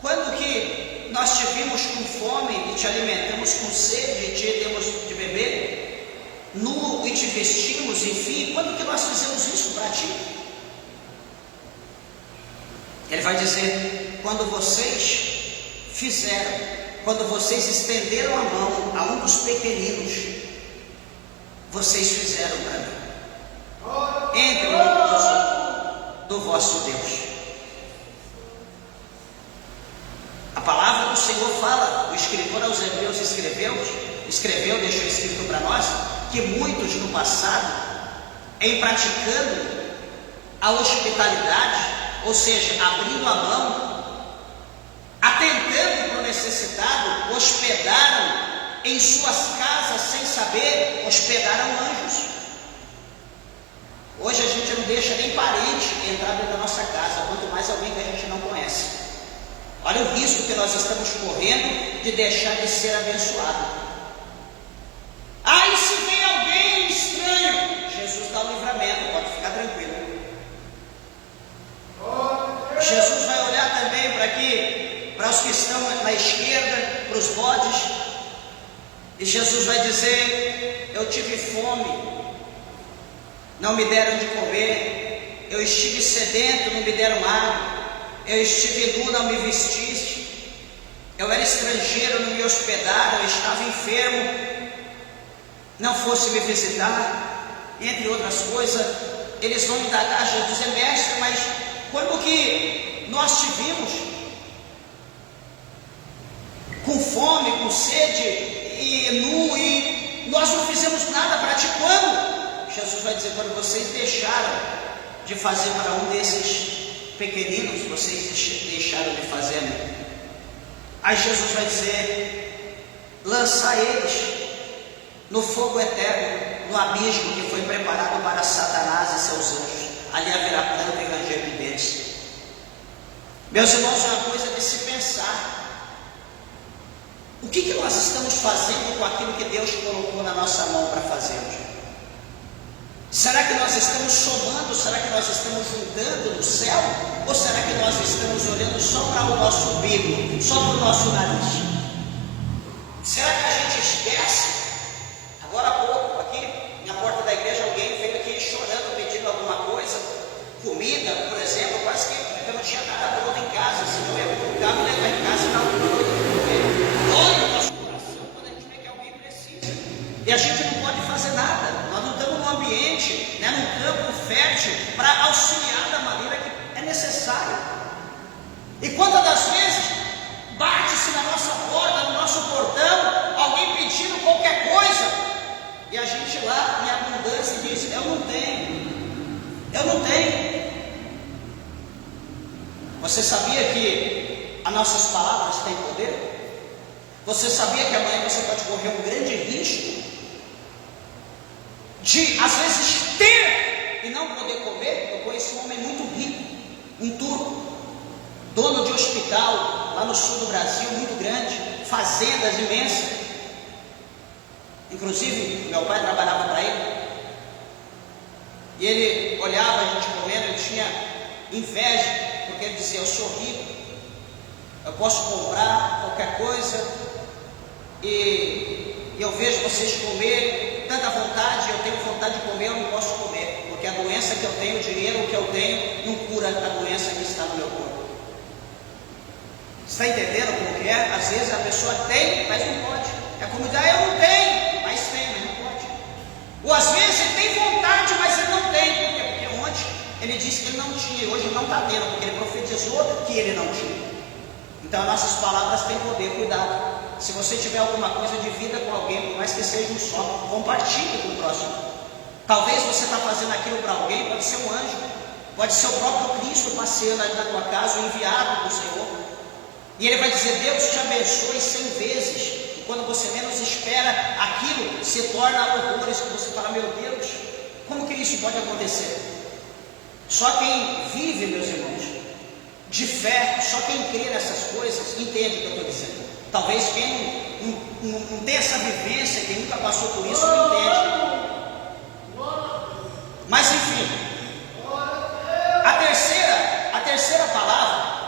quando que nós te vimos com fome e te alimentamos, com sede e te demos de beber, nu e te vestimos, enfim, quando que nós fizemos isso para ti? Ele vai dizer: quando vocês fizeram, quando vocês estenderam a mão a um dos pequeninos, vocês fizeram para mim. Entre o incluso do vosso Deus. A palavra do Senhor fala, o escritor aos Hebreus escreveu, deixou escrito para nós, que muitos no passado, em praticando a hospitalidade, ou seja, abrindo a mão, atentando para o necessitado, hospedaram em suas casas, sem saber, hospedaram anjos. Hoje a gente não deixa nem parente entrar dentro da nossa casa, quanto mais alguém que a gente não conhece. Olha o risco que nós estamos correndo de deixar de ser abençoado. Aí se vem alguém estranho, Jesus dá o livramento, pode ficar tranquilo. Jesus vai olhar também para os que estão na esquerda, para os bodes, e Jesus vai dizer: eu tive fome, não me deram de comer. Eu estive sedento, não me deram água. Eu estive nu, não me vestiste. Eu era estrangeiro, não me hospedaram. Eu estava enfermo, não fosse me visitar. Entre outras coisas, eles vão indagar Jesus: é mestre, mas quando que nós te vimos com fome, com sede e nu, e nós não fizemos nada para ti? Quando? Jesus vai dizer: quando vocês deixaram de fazer para um desses pequeninos, vocês deixaram de fazer a mim. Aí Jesus vai dizer: lançai eles no fogo eterno, no abismo que foi preparado para Satanás e seus anjos. Ali haverá pranto e ranger de dentes. Meus irmãos, é uma coisa de se pensar. O que nós estamos fazendo com aquilo que Deus colocou na nossa mão para fazermos? Será que nós estamos somando? Será que nós estamos juntando no céu? Ou será que nós estamos olhando só para o nosso umbigo, só para o nosso nariz? Será que a gente esquece? Agora há pouco, aqui na porta da igreja, alguém veio aqui chorando, pedindo alguma coisa, comida, por exemplo, quase que eu não tinha nada pronto em casa, senão eu ia colocar, me levar em casa e dar um coisa para comer. Olha o nosso coração quando a gente vê que alguém precisa. E a gente não pode fazer nada. Nós não estamos num ambiente, num campo fértil para auxiliar da maneira que é necessário. E quantas das vezes bate-se na nossa porta, no nosso portão, alguém pedindo qualquer coisa, e a gente lá em abundância diz: eu não tenho. Você sabia que as nossas palavras têm poder? Você sabia que amanhã você pode correr um grande risco de, às vezes, ter e não poder comer? Eu conheci um homem muito rico, um turco, dono de hospital lá no sul do Brasil, muito grande, fazendas imensas. Inclusive, meu pai trabalhava para ele. E ele olhava a gente comendo, ele tinha inveja, porque ele dizia: eu sou rico, eu posso comprar qualquer coisa, e eu vejo vocês comer tanta vontade, eu tenho vontade de comer, eu não posso comer. Porque a doença que eu tenho, o dinheiro que eu tenho, não cura a doença que está no meu corpo. Você está entendendo como que é? Às vezes a pessoa tem, mas não pode. É como dizer, eu não tenho, mas tem, mas não pode. Ou às vezes ele tem vontade, mas ele não tem. Por quê? Porque ontem ele disse que ele não tinha, hoje ele não está tendo, porque ele profetizou que ele não tinha. Então as nossas palavras têm poder, cuidado. Se você tiver alguma coisa de vida com alguém, por mais que seja um só, compartilhe com o próximo. Talvez você está fazendo aquilo para alguém, pode ser um anjo, pode ser o próprio Cristo passeando ali na tua casa, o enviado do Senhor. E ele vai dizer, Deus te abençoe 100 vezes. E quando você menos espera, aquilo se torna horrores, que você fala, meu Deus, como que isso pode acontecer? Só quem vive, meus irmãos, de fé, só quem crê nessas coisas, entende o que eu estou dizendo. Talvez quem não tem essa vivência, quem nunca passou por isso, não entende. Mas enfim, a terceira palavra,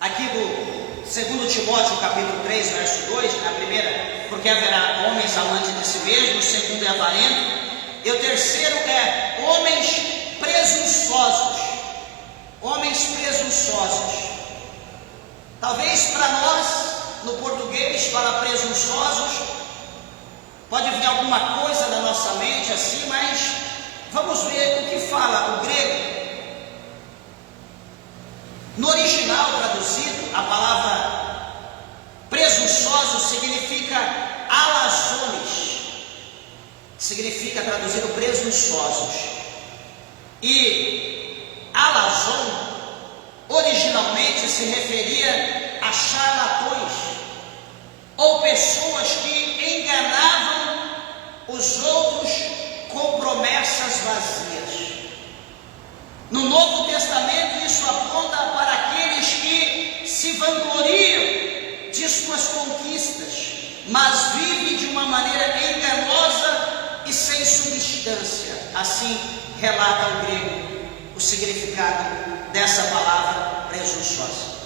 aqui do 2 Timóteo capítulo 3, verso 2, na primeira, porque haverá homens amantes de si mesmo, o segundo é avarento, e o terceiro é homens presunçosos. Homens presunçosos. Talvez para nós, no português, fala presunçosos, pode vir alguma coisa na nossa mente assim, mas vamos ver o que fala o grego. No original traduzido, a palavra presunçoso significa alazones, significa traduzido presunçosos. E alazon originalmente se referia a charlatões ou pessoas que enganavam os outros com promessas vazias. No Novo Testamento isso aponta para aqueles que se vangloriam de suas conquistas, mas vivem de uma maneira enganosa e sem substância. Assim relata o grego o significado dessa palavra presunçosa.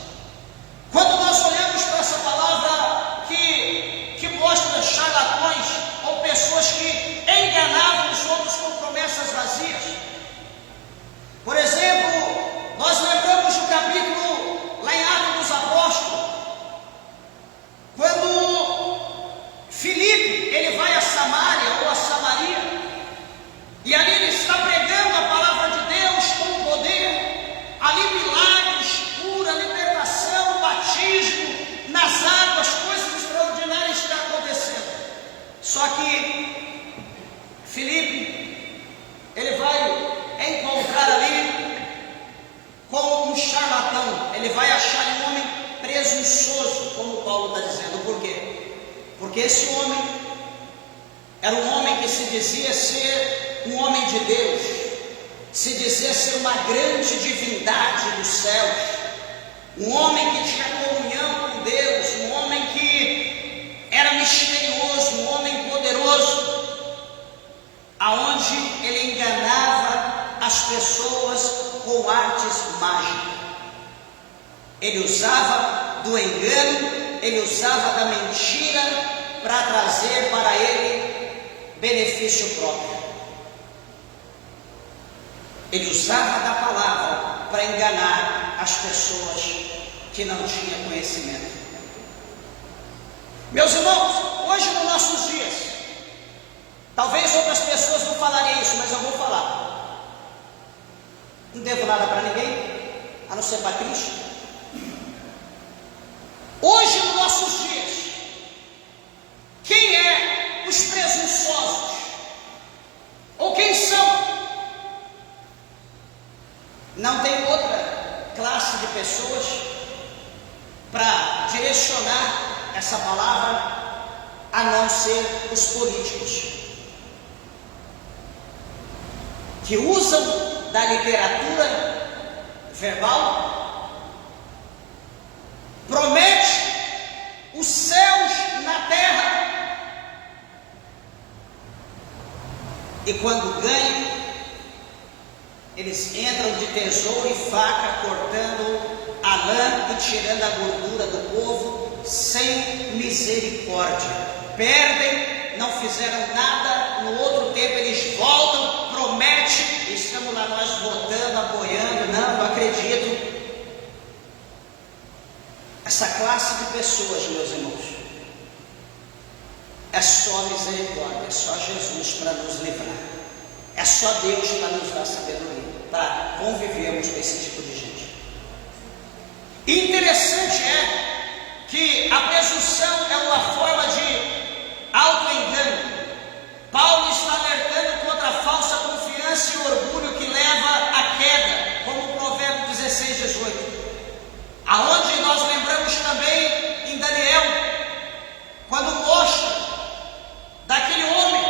Quando nós olhamos para essa palavra que mostra charlatões ou pessoas que enganavam os outros com promessas vazias, por exemplo, nós lembramos do capítulo lá em Atos dos Apóstolos, quando Filipe ele vai a Samaria ou a Samaria, e ali ele está pregando a palavra de Deus com poder, ali milagres, cura, libertação, batismo nas águas, coisas extraordinárias estão acontecendo. Só que Filipe, ele vai encontrar ali com um charlatão, ele vai achar um homem presunçoso, como Paulo está dizendo. Por quê? Porque esse homem era um homem que se dizia ser um homem de Deus, se dizia ser uma grande divindade dos céus, um homem que tinha comunhão com Deus, um homem que era misterioso, um homem poderoso, aonde ele enganava as pessoas com artes mágicas. Ele usava do engano, ele usava da mentira para trazer para ele benefício próprio. Ele usava da palavra para enganar as pessoas que não tinham conhecimento. Meus irmãos, hoje nos nossos dias, talvez outras pessoas não falariam isso, mas eu vou falar. Não devo nada para ninguém, a não ser para Cristo. Hoje nos nossos dias, quem é os presunçosos? Ou quem são? Não tem outra classe de pessoas para direcionar essa palavra a não ser os políticos, que usam da literatura verbal, promete os céus na terra, e quando ganham, eles entram de tesouro e faca, cortando a lã e tirando a gordura do povo, sem misericórdia. Perdem, não fizeram nada, no outro tempo eles voltam, prometem promete, estamos lá nós votando, apoiando. Não, eu acredito. Essa classe de pessoas, meus irmãos, é só misericórdia, é só Jesus para nos livrar, é só Deus para nos dar sabedoria, para convivermos com esse tipo de gente. E interessante é que a presunção é uma forma de autoengano. Paulo está alertando contra a falsa confiança e orgulho que leva à queda, como o Provérbio 16, 18. Aonde nós lembramos também em Daniel, quando mostra daquele homem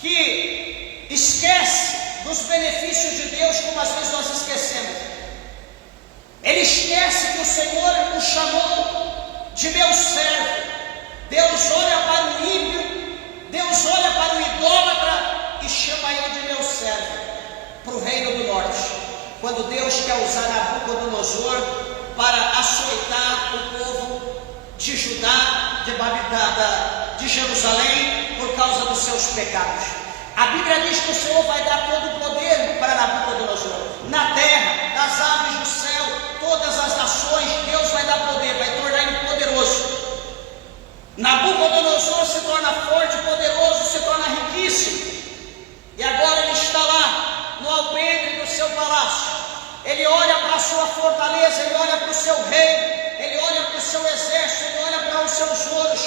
que esquece dos benefícios de Deus, como às vezes nós esquecemos. Ele esquece que o Senhor o chamou de meu servo. Deus olha para o ímpio, Deus olha para o idólatra e chama ele de meu servo, para o reino do norte. Quando Deus quer usar Nabucodonosor para açoitar o povo de Judá, de Jerusalém, por causa dos seus pecados. A Bíblia diz que o Senhor vai dar todo o poder para Nabucodonosor, na terra, nas aves do céu, todas as nações. Deus vai dar poder, vai tornar ele poderoso. Nabucodonosor se torna forte, poderoso, se torna riquíssimo, e agora ele está lá no alpendre do seu palácio. Ele olha para a sua fortaleza, ele olha para o seu reino, ele olha para o seu exército, ele olha para os seus ouros,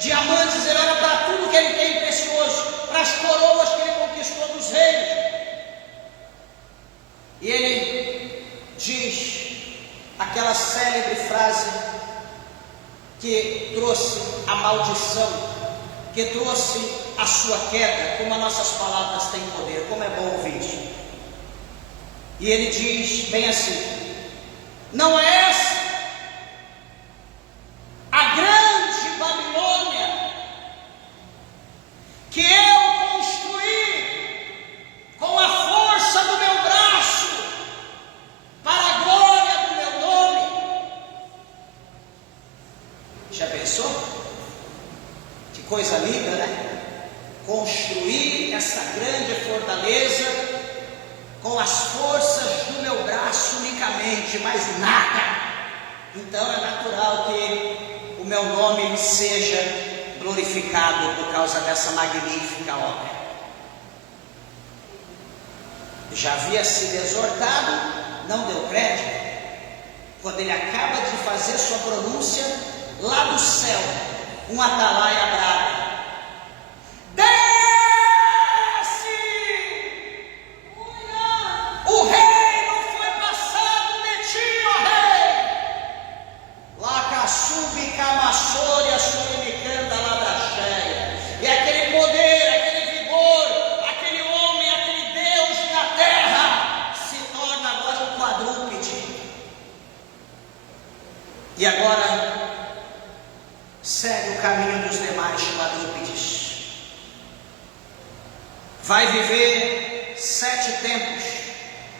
diamantes, ele olha para tudo que ele tem precioso, para as coroas que ele conquistou dos reinos. E ele diz aquela célebre frase que trouxe a maldição, que trouxe a sua queda. Como as nossas palavras têm poder, como é bom ouvir isso. E ele diz bem assim: não é essa a grande Babilônia que eu construí com a força do meu braço para a glória do meu nome? Já pensou? Que coisa linda, né? Construir essa grande fortaleza com as forças do meu braço unicamente, mais nada. Então é natural que o meu nome seja glorificado por causa dessa magnífica obra. Já havia sido exortado, não deu crédito. Quando ele acaba de fazer sua pronúncia, lá do céu, um atalaia brava: o reino foi passado de ti, ó rei. Lacaçubi, Camassória, Surimicanda, Labracheia. E aquele poder, aquele vigor, aquele homem, aquele Deus na terra se torna agora um quadrúpede. E agora segue o caminho dos demais quadrúpedes. Vai viver 7 tempos,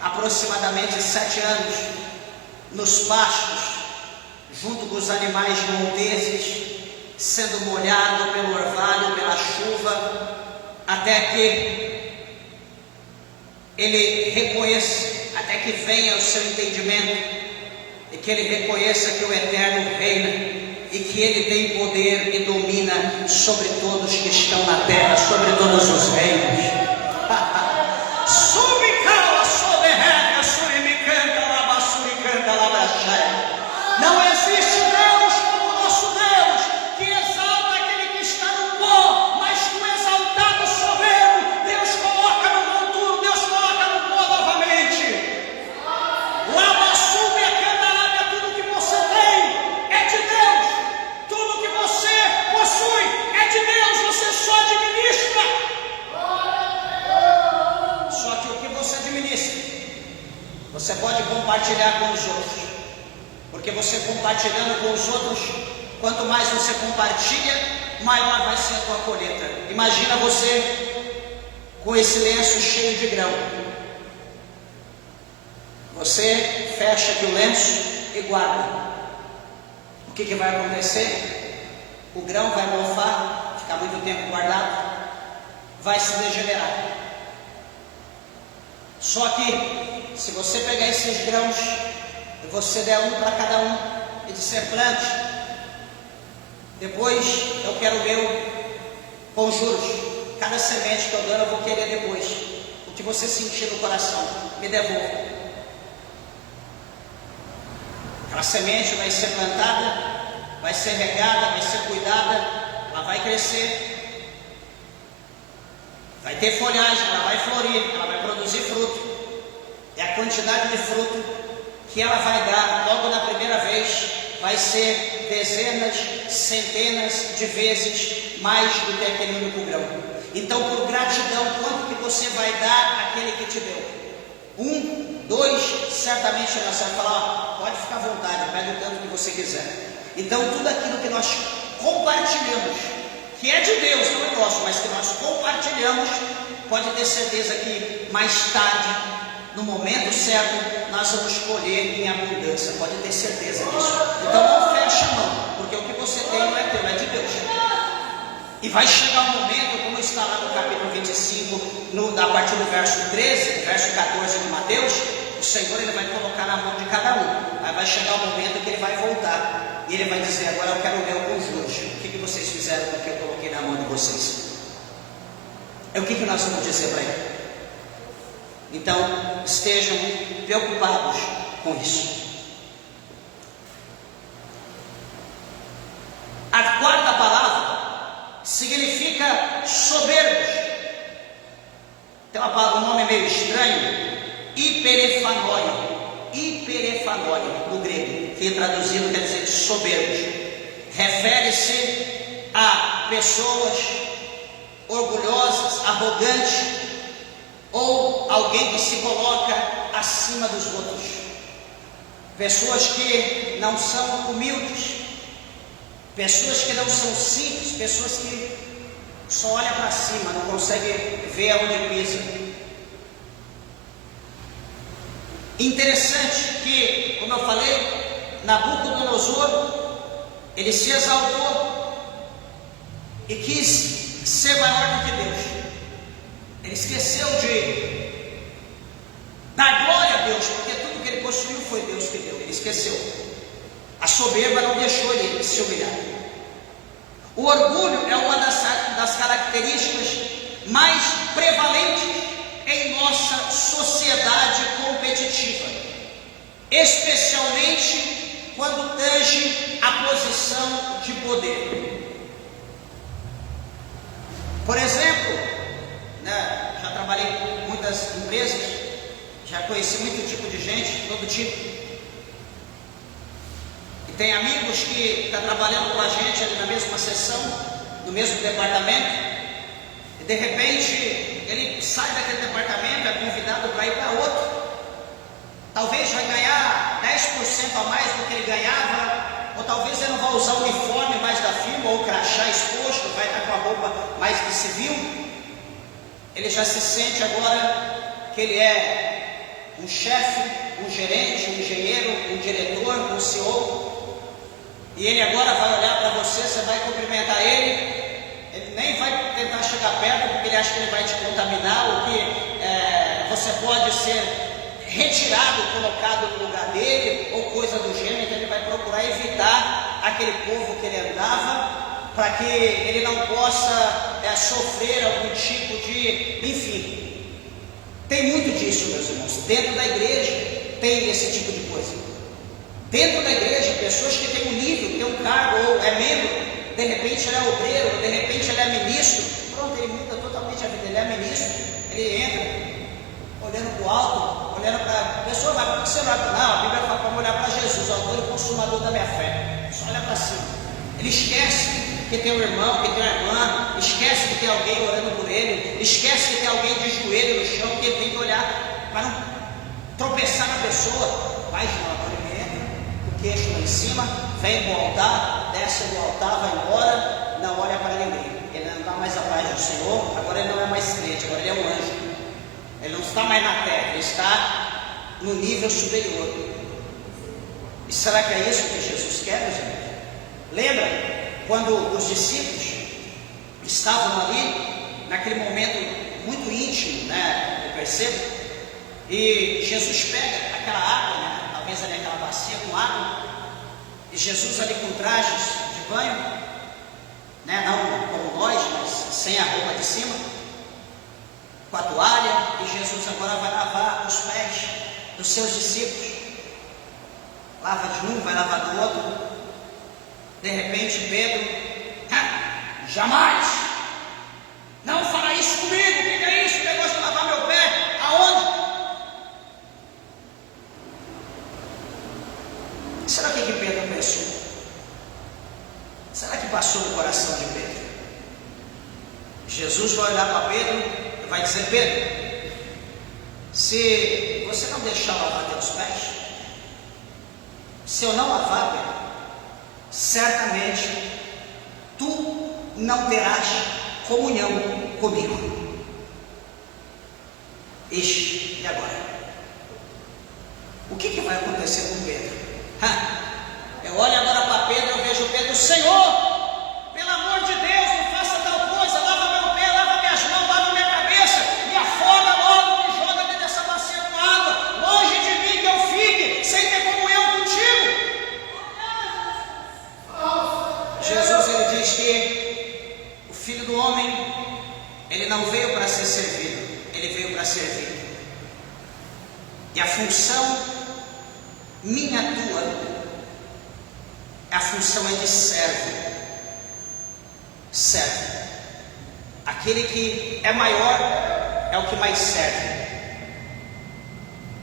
aproximadamente 7 anos, nos pastos, junto com os animais monteses, sendo molhado pelo orvalho, pela chuva, até que ele reconheça, até que venha o seu entendimento, e que ele reconheça que o Eterno reina, e que ele tem poder e domina sobre todos que estão na terra, sobre todos os reinos. Não existe Deus como o nosso Deus, que exalta aquele que está no pó, mas no exaltado soberbo, Deus coloca no monturo, Deus coloca no pó novamente. Lava, sube, candalária, tudo que você tem é de Deus, tudo que você possui é de Deus, você só administra. Só que o que você administra, você pode compartilhar com os outros. Porque você compartilhando com os outros, quanto mais você compartilha, maior vai ser a tua colheita. Imagina você com esse lenço cheio de grão. Você fecha aqui o lenço e guarda. O que vai acontecer? O grão vai mofar, ficar muito tempo guardado, vai se degenerar. Só que, se você pegar esses grãos, e você der um para cada um, e disser plante, depois eu quero o meu com juros. Cada semente que eu dou, eu vou querer depois. O que você sentir no coração, me devolva. Aquela semente vai ser plantada, vai ser regada, vai ser cuidada, ela vai crescer, vai ter folhagem, ela vai florir, ela vai produzir fruto. E a quantidade de fruto que ela vai dar logo na primeira vez vai ser dezenas, centenas de vezes mais do que aquele único grão. Então, por gratidão, quanto que você vai dar àquele que te deu? 1, 2, certamente você vai falar, pode ficar à vontade, pega o tanto que você quiser. Então, tudo aquilo que nós compartilhamos, que é de Deus, não é nosso, mas que nós compartilhamos, pode ter certeza que mais tarde, no momento certo, nós vamos colher em abundância, pode ter certeza disso. Então não feche a mão, porque o que você tem não é teu, é de Deus. E vai chegar um momento, como está lá no capítulo 25, a partir do verso 13, verso 14 de Mateus, o Senhor ele vai colocar na mão de cada um. Aí vai chegar um momento que ele vai voltar, e ele vai dizer, agora eu quero o meu com juros. O que vocês fizeram com o que eu coloquei na mão de vocês? É o que nós vamos dizer para ele? Então, estejam preocupados com isso. A quarta palavra significa soberbos. Tem um nome meio estranho, hiperefanóio. Hiperefanóio, no grego, que traduzido quer dizer soberbos. Refere-se a pessoas orgulhosas, arrogantes, ou alguém que se coloca acima dos outros. Pessoas que não são humildes, pessoas que não são simples, pessoas que só olham para cima, não conseguem ver aonde pisa. Interessante que, como eu falei, Nabucodonosor, ele se exaltou e quis ser maior do que Deus. Ele esqueceu de dar glória a Deus, porque tudo que ele possuiu foi Deus que deu. Ele esqueceu. A soberba não deixou ele se humilhar. O orgulho é uma das características mais prevalentes em nossa sociedade competitiva, especialmente quando tange a posição de poder. Por exemplo, já trabalhei em muitas empresas, já conheci muito tipo de gente, todo tipo. E tem amigos que estão trabalhando com a gente ali na mesma seção, no mesmo departamento, e de repente ele sai daquele departamento, é convidado para ir para outro. Talvez vai ganhar 10% a mais do que ele ganhava, ou talvez ele não vai usar o uniforme mais da firma, ou o crachá exposto, vai estar com a roupa mais de civil. Ele já se sente agora que ele é um chefe, um gerente, um engenheiro, um diretor, um CEO. E ele agora vai olhar para você, você vai cumprimentar ele nem vai tentar chegar perto, porque ele acha que ele vai te contaminar, ou que você pode ser retirado, colocado no lugar dele, ou coisa do gênero. Então ele vai procurar evitar aquele povo que ele andava, para que ele não possa sofrer algum tipo de... Enfim, tem muito disso, meus irmãos. Dentro da igreja tem esse tipo de coisa. Dentro da igreja, pessoas que têm um nível, têm um cargo, ou é membro, de repente ele é obreiro, de repente ele é ministro. Pronto, ele muda totalmente a vida, ele é ministro. Ele entra olhando para o alto, olhando para a pessoa, mas por que você não olha? Não, a Bíblia fala para olhar para Jesus, autor e consumador da minha fé. Só olha para cima. Ele esquece que tem um irmão, que tem uma irmã, esquece que tem alguém orando por ele, esquece que tem alguém de joelho no chão, que ele tem que olhar para não tropeçar na pessoa. Vai de lá, ele entra, o queixo lá em cima, vem para o altar, desce do altar, vai embora, não olha para ninguém. Ele não está mais à paz do Senhor, agora ele não é mais crente, agora ele é um anjo. Ele não está mais na terra, ele está no nível superior. E será que é isso que Jesus quer, gente? Lembra quando os discípulos estavam ali, naquele momento muito íntimo, eu percebo, E Jesus pega aquela água, né? Talvez ali aquela bacia com água, e Jesus ali com trajes de banho, né? Não como nós, mas sem a roupa de cima, com a toalha, e Jesus agora vai lavar os pés dos seus discípulos. Lava de um, vai lavar do outro. De repente Pedro, jamais, não fará isso comigo. O que é isso? O negócio de lavar meu pé? Aonde? Será que Pedro pensou? Será que passou no coração de Pedro? Jesus vai olhar para Pedro e vai dizer: Pedro, se você não deixar eu lavar teus pés, se eu não lavar, Pedro, certamente tu não terás comunhão comigo. Ixi, e agora? O que vai acontecer com Pedro? Eu olho agora para Pedro, eu vejo Pedro: Senhor, pelo amor de Deus, não faça tal coisa, lava meu pé, lava minhas mãos, lava minha cabeça, me afoga logo, me joga dentro dessa bacia com água, longe de mim que eu fique, sem ter comunhão contigo. Jesus, ele diz que o Filho do Homem, ele não veio para ser servido, ele veio para servir. E a função minha, tua, a função é de servo. Servo. Aquele que é maior é o que mais serve.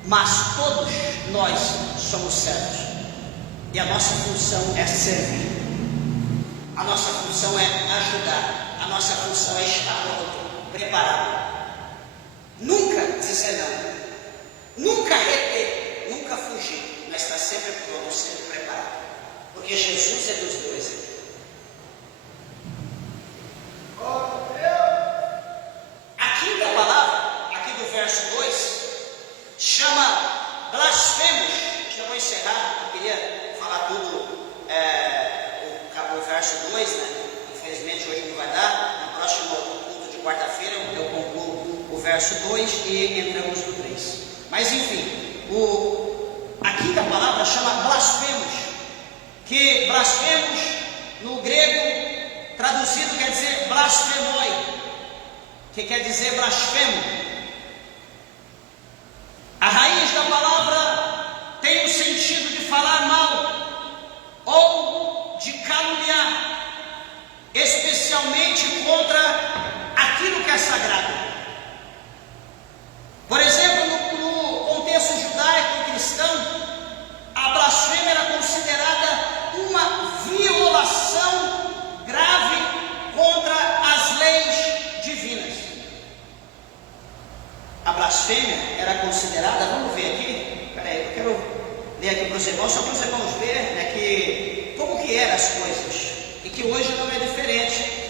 Mas todos nós somos servos. E a nossa função é servir. A nossa função é ajudar. A nossa função é estar pronto, preparado. Nunca dizer não. Nunca reter. Nunca fugir. Mas está sempre pronto, sempre preparado. Porque Jesus é dos dois. A quinta palavra, aqui do verso 2, chama blasfemos. Já vou encerrar, eu queria falar tudo, o verso 2, né? Infelizmente hoje não vai dar. No próximo culto de quarta-feira eu concluo o verso 2 e entramos no 3. Mas enfim, a quinta palavra chama blasfemos, que blasfemos no grego traduzido quer dizer blasfemoi, que quer dizer blasfemo. A raiz da palavra tem o sentido de falar mal ou de caluniar, especialmente contra aquilo que é sagrado. Por exemplo, no contexto judaico e cristão, a blasfêmia era considerada uma violação grave contra as leis divinas. A blasfêmia era considerada, vamos ver aqui, peraí, eu quero ler aqui para os irmãos, só para os irmãos verem, né, como que eram as coisas, e que hoje não é diferente.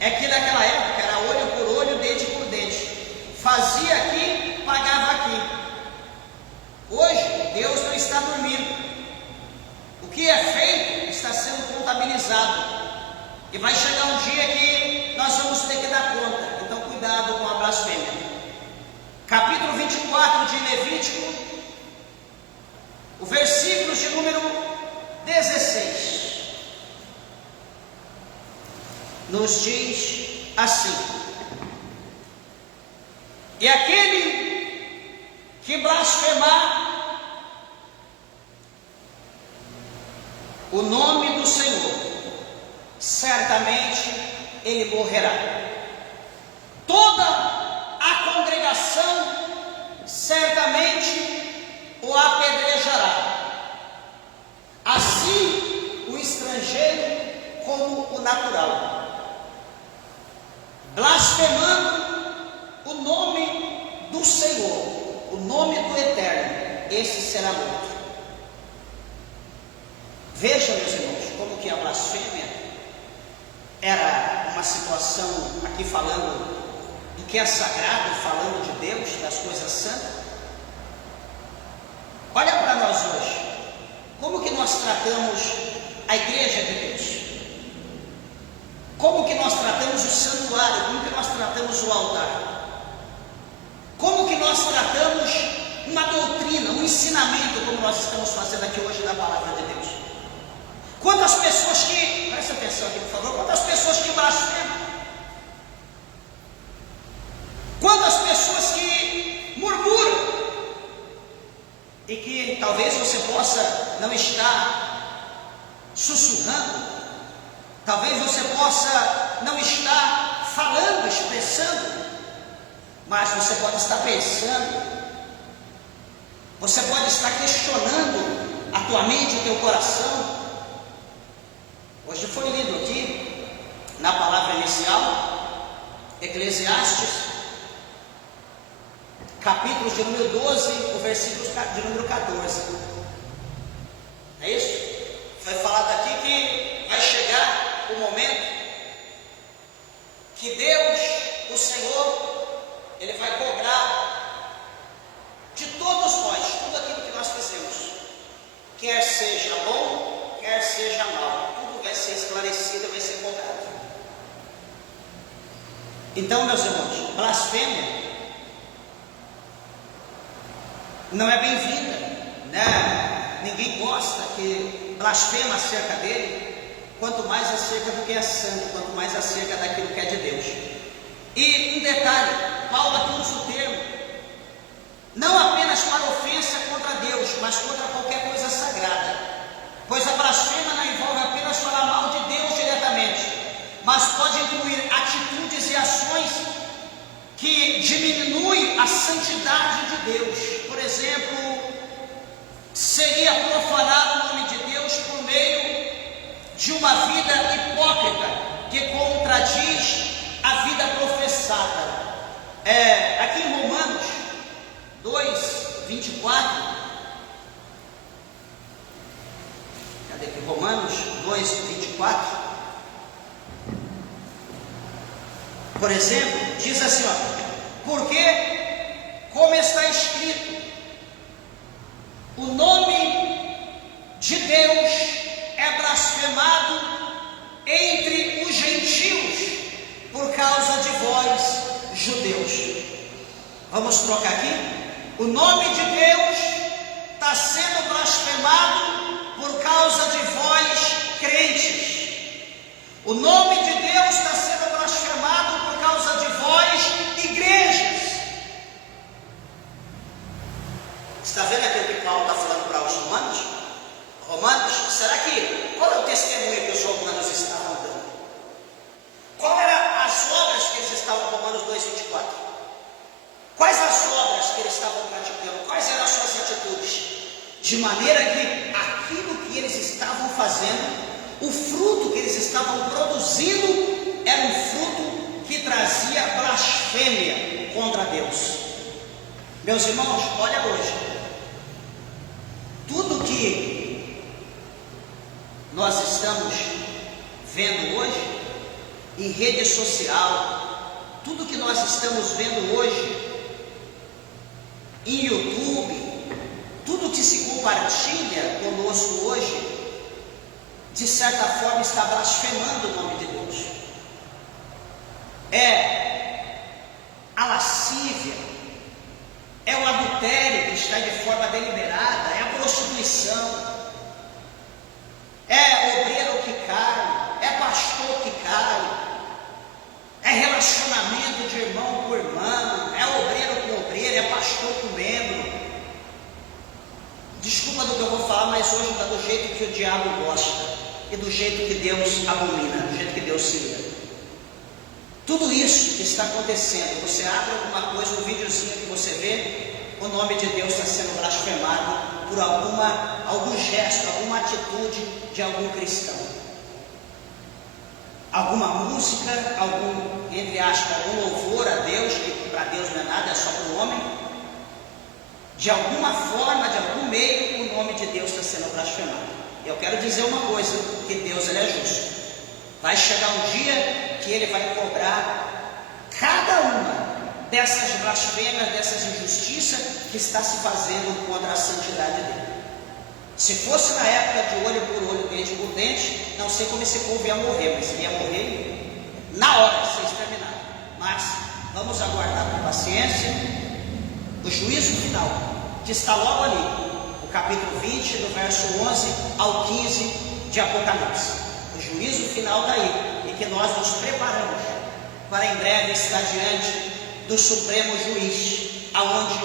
É que naquela época era olho por olho, dente por dente. Fazia aqui, pagava aqui. Hoje, Deus não está dormindo. O que é feito está sendo contabilizado. E vai chegar um dia que nós vamos ter que dar conta. Então, cuidado com a blasfêmia. Capítulo 24 de Levítico, o versículo de número 16, nos diz assim: e aquele que blasfemar o nome do Senhor, certamente ele morrerá. Toda a congregação certamente o apedrejará, assim o estrangeiro como o natural, blasfemando o nome do Senhor, o nome do Eterno, esse será morto. Veja, meus irmãos, como que a blasfêmia era uma situação, aqui falando do que é sagrado, falando de Deus, das coisas santas. Olha para nós hoje, como que nós tratamos a igreja de Deus? Como que nós tratamos o santuário? Como que nós tratamos o altar? Como que nós tratamos uma doutrina, um ensinamento, como nós estamos fazendo aqui hoje da palavra de Deus. Quantas pessoas que, presta atenção aqui por favor, quantas pessoas que blasfemam, quantas pessoas que murmuram, e que talvez você possa não estar sussurrando, talvez você possa não estar falando, expressando, mas você pode estar pensando, você pode estar questionando a tua mente, o teu coração. Hoje foi lido aqui, na palavra inicial, Eclesiastes, capítulo de número 12, o versículo de número 14. É isso? Foi falado aqui que vai chegar o momento que Deus, o Senhor, Ele vai cobrar de todos nós, tudo aquilo que nós fizemos, quer seja bom, quer seja mal, tudo vai ser esclarecido, vai ser cobrado. Então, meus irmãos, blasfêmia não é bem-vinda, né? Ninguém gosta que blasfema acerca dele, quanto mais acerca do que é santo, quanto mais acerca daquilo que é de Deus. E um detalhe, Paulo aqui usa o termo, não apenas para ofensa contra Deus, mas contra qualquer coisa sagrada, pois a blasfêmia não envolve apenas falar mal de Deus diretamente, mas pode incluir atitudes e ações que diminuem a santidade de Deus. Por exemplo, seria profanar o nome de Deus por meio de uma vida hipócrita que contradiz a vida professada. Aqui em Romanos 2, 24, cadê aqui? Romanos 2, 24, por exemplo, diz assim, porque, como está escrito, o nome de Deus é blasfemado entre os gentios por causa de vós, judeus. Vamos trocar aqui? O nome de Deus está sendo blasfemado por causa de vós, crentes. O nome de Deus está sendo blasfemado por causa de vós, igrejas. Está vendo aquilo que Paulo está falando para os romanos? Romanos, será que, qual é o testemunho que os romanos estavam dando? Qual eram as obras que eles estavam, Romanos 2, 24? Quais as obras que eles estavam praticando? Quais eram as suas atitudes? De maneira que aquilo que eles estavam fazendo, o fruto que eles estavam produzindo, era um fruto que trazia blasfêmia contra Deus. Meus irmãos, olha hoje, tudo que nós estamos vendo hoje em rede social, tudo que nós estamos vendo hoje em YouTube, tudo que se compartilha conosco hoje, de certa forma está blasfemando o nome de Deus. É a lascívia, é o adultério que está de forma deliberada, é a prostituição, é obreiro que cai, é pastor que cai, é relacionamento de irmão com irmão, é obreiro com obreiro, é pastor com membro. Desculpa do que eu vou falar, mas hoje está do jeito que o diabo gosta e do jeito que Deus abomina, do jeito que Deus se ira. Tudo isso que está acontecendo, você abre alguma coisa, um videozinho que você vê, o nome de Deus está sendo blasfemado por algum gesto, alguma atitude de algum cristão. Alguma música, entre aspas, algum louvor a Deus, que para Deus não é nada, é só para o homem. De alguma forma, de algum meio, o nome de Deus está sendo blasfemado. Eu quero dizer uma coisa, que Deus ele é justo. Vai chegar um dia que Ele vai cobrar cada uma dessas blasfêmias, dessas injustiças que está se fazendo contra a santidade dele. Se fosse na época de olho por olho, dente por dente, não sei como esse povo ia morrer, mas ele ia morrer na hora de ser exterminado. Mas vamos aguardar com paciência o juízo final. que está logo ali, o capítulo 20, do verso 11 ao 15 de Apocalipse. O juízo final está aí, e que nós nos preparamos para em breve estar diante do Supremo Juiz, aonde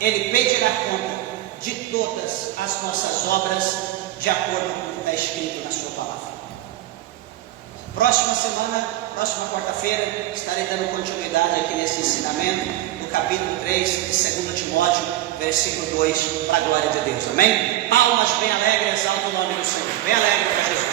Ele pedirá conta de todas as nossas obras, de acordo com o que está escrito na sua palavra. Próxima semana, próxima quarta-feira, estarei dando continuidade aqui nesse ensinamento, no capítulo 3 de 2 Timóteo, versículo 2, para a glória de Deus, amém? Palmas bem alegres, exalta o nome do Senhor, bem alegre para Jesus.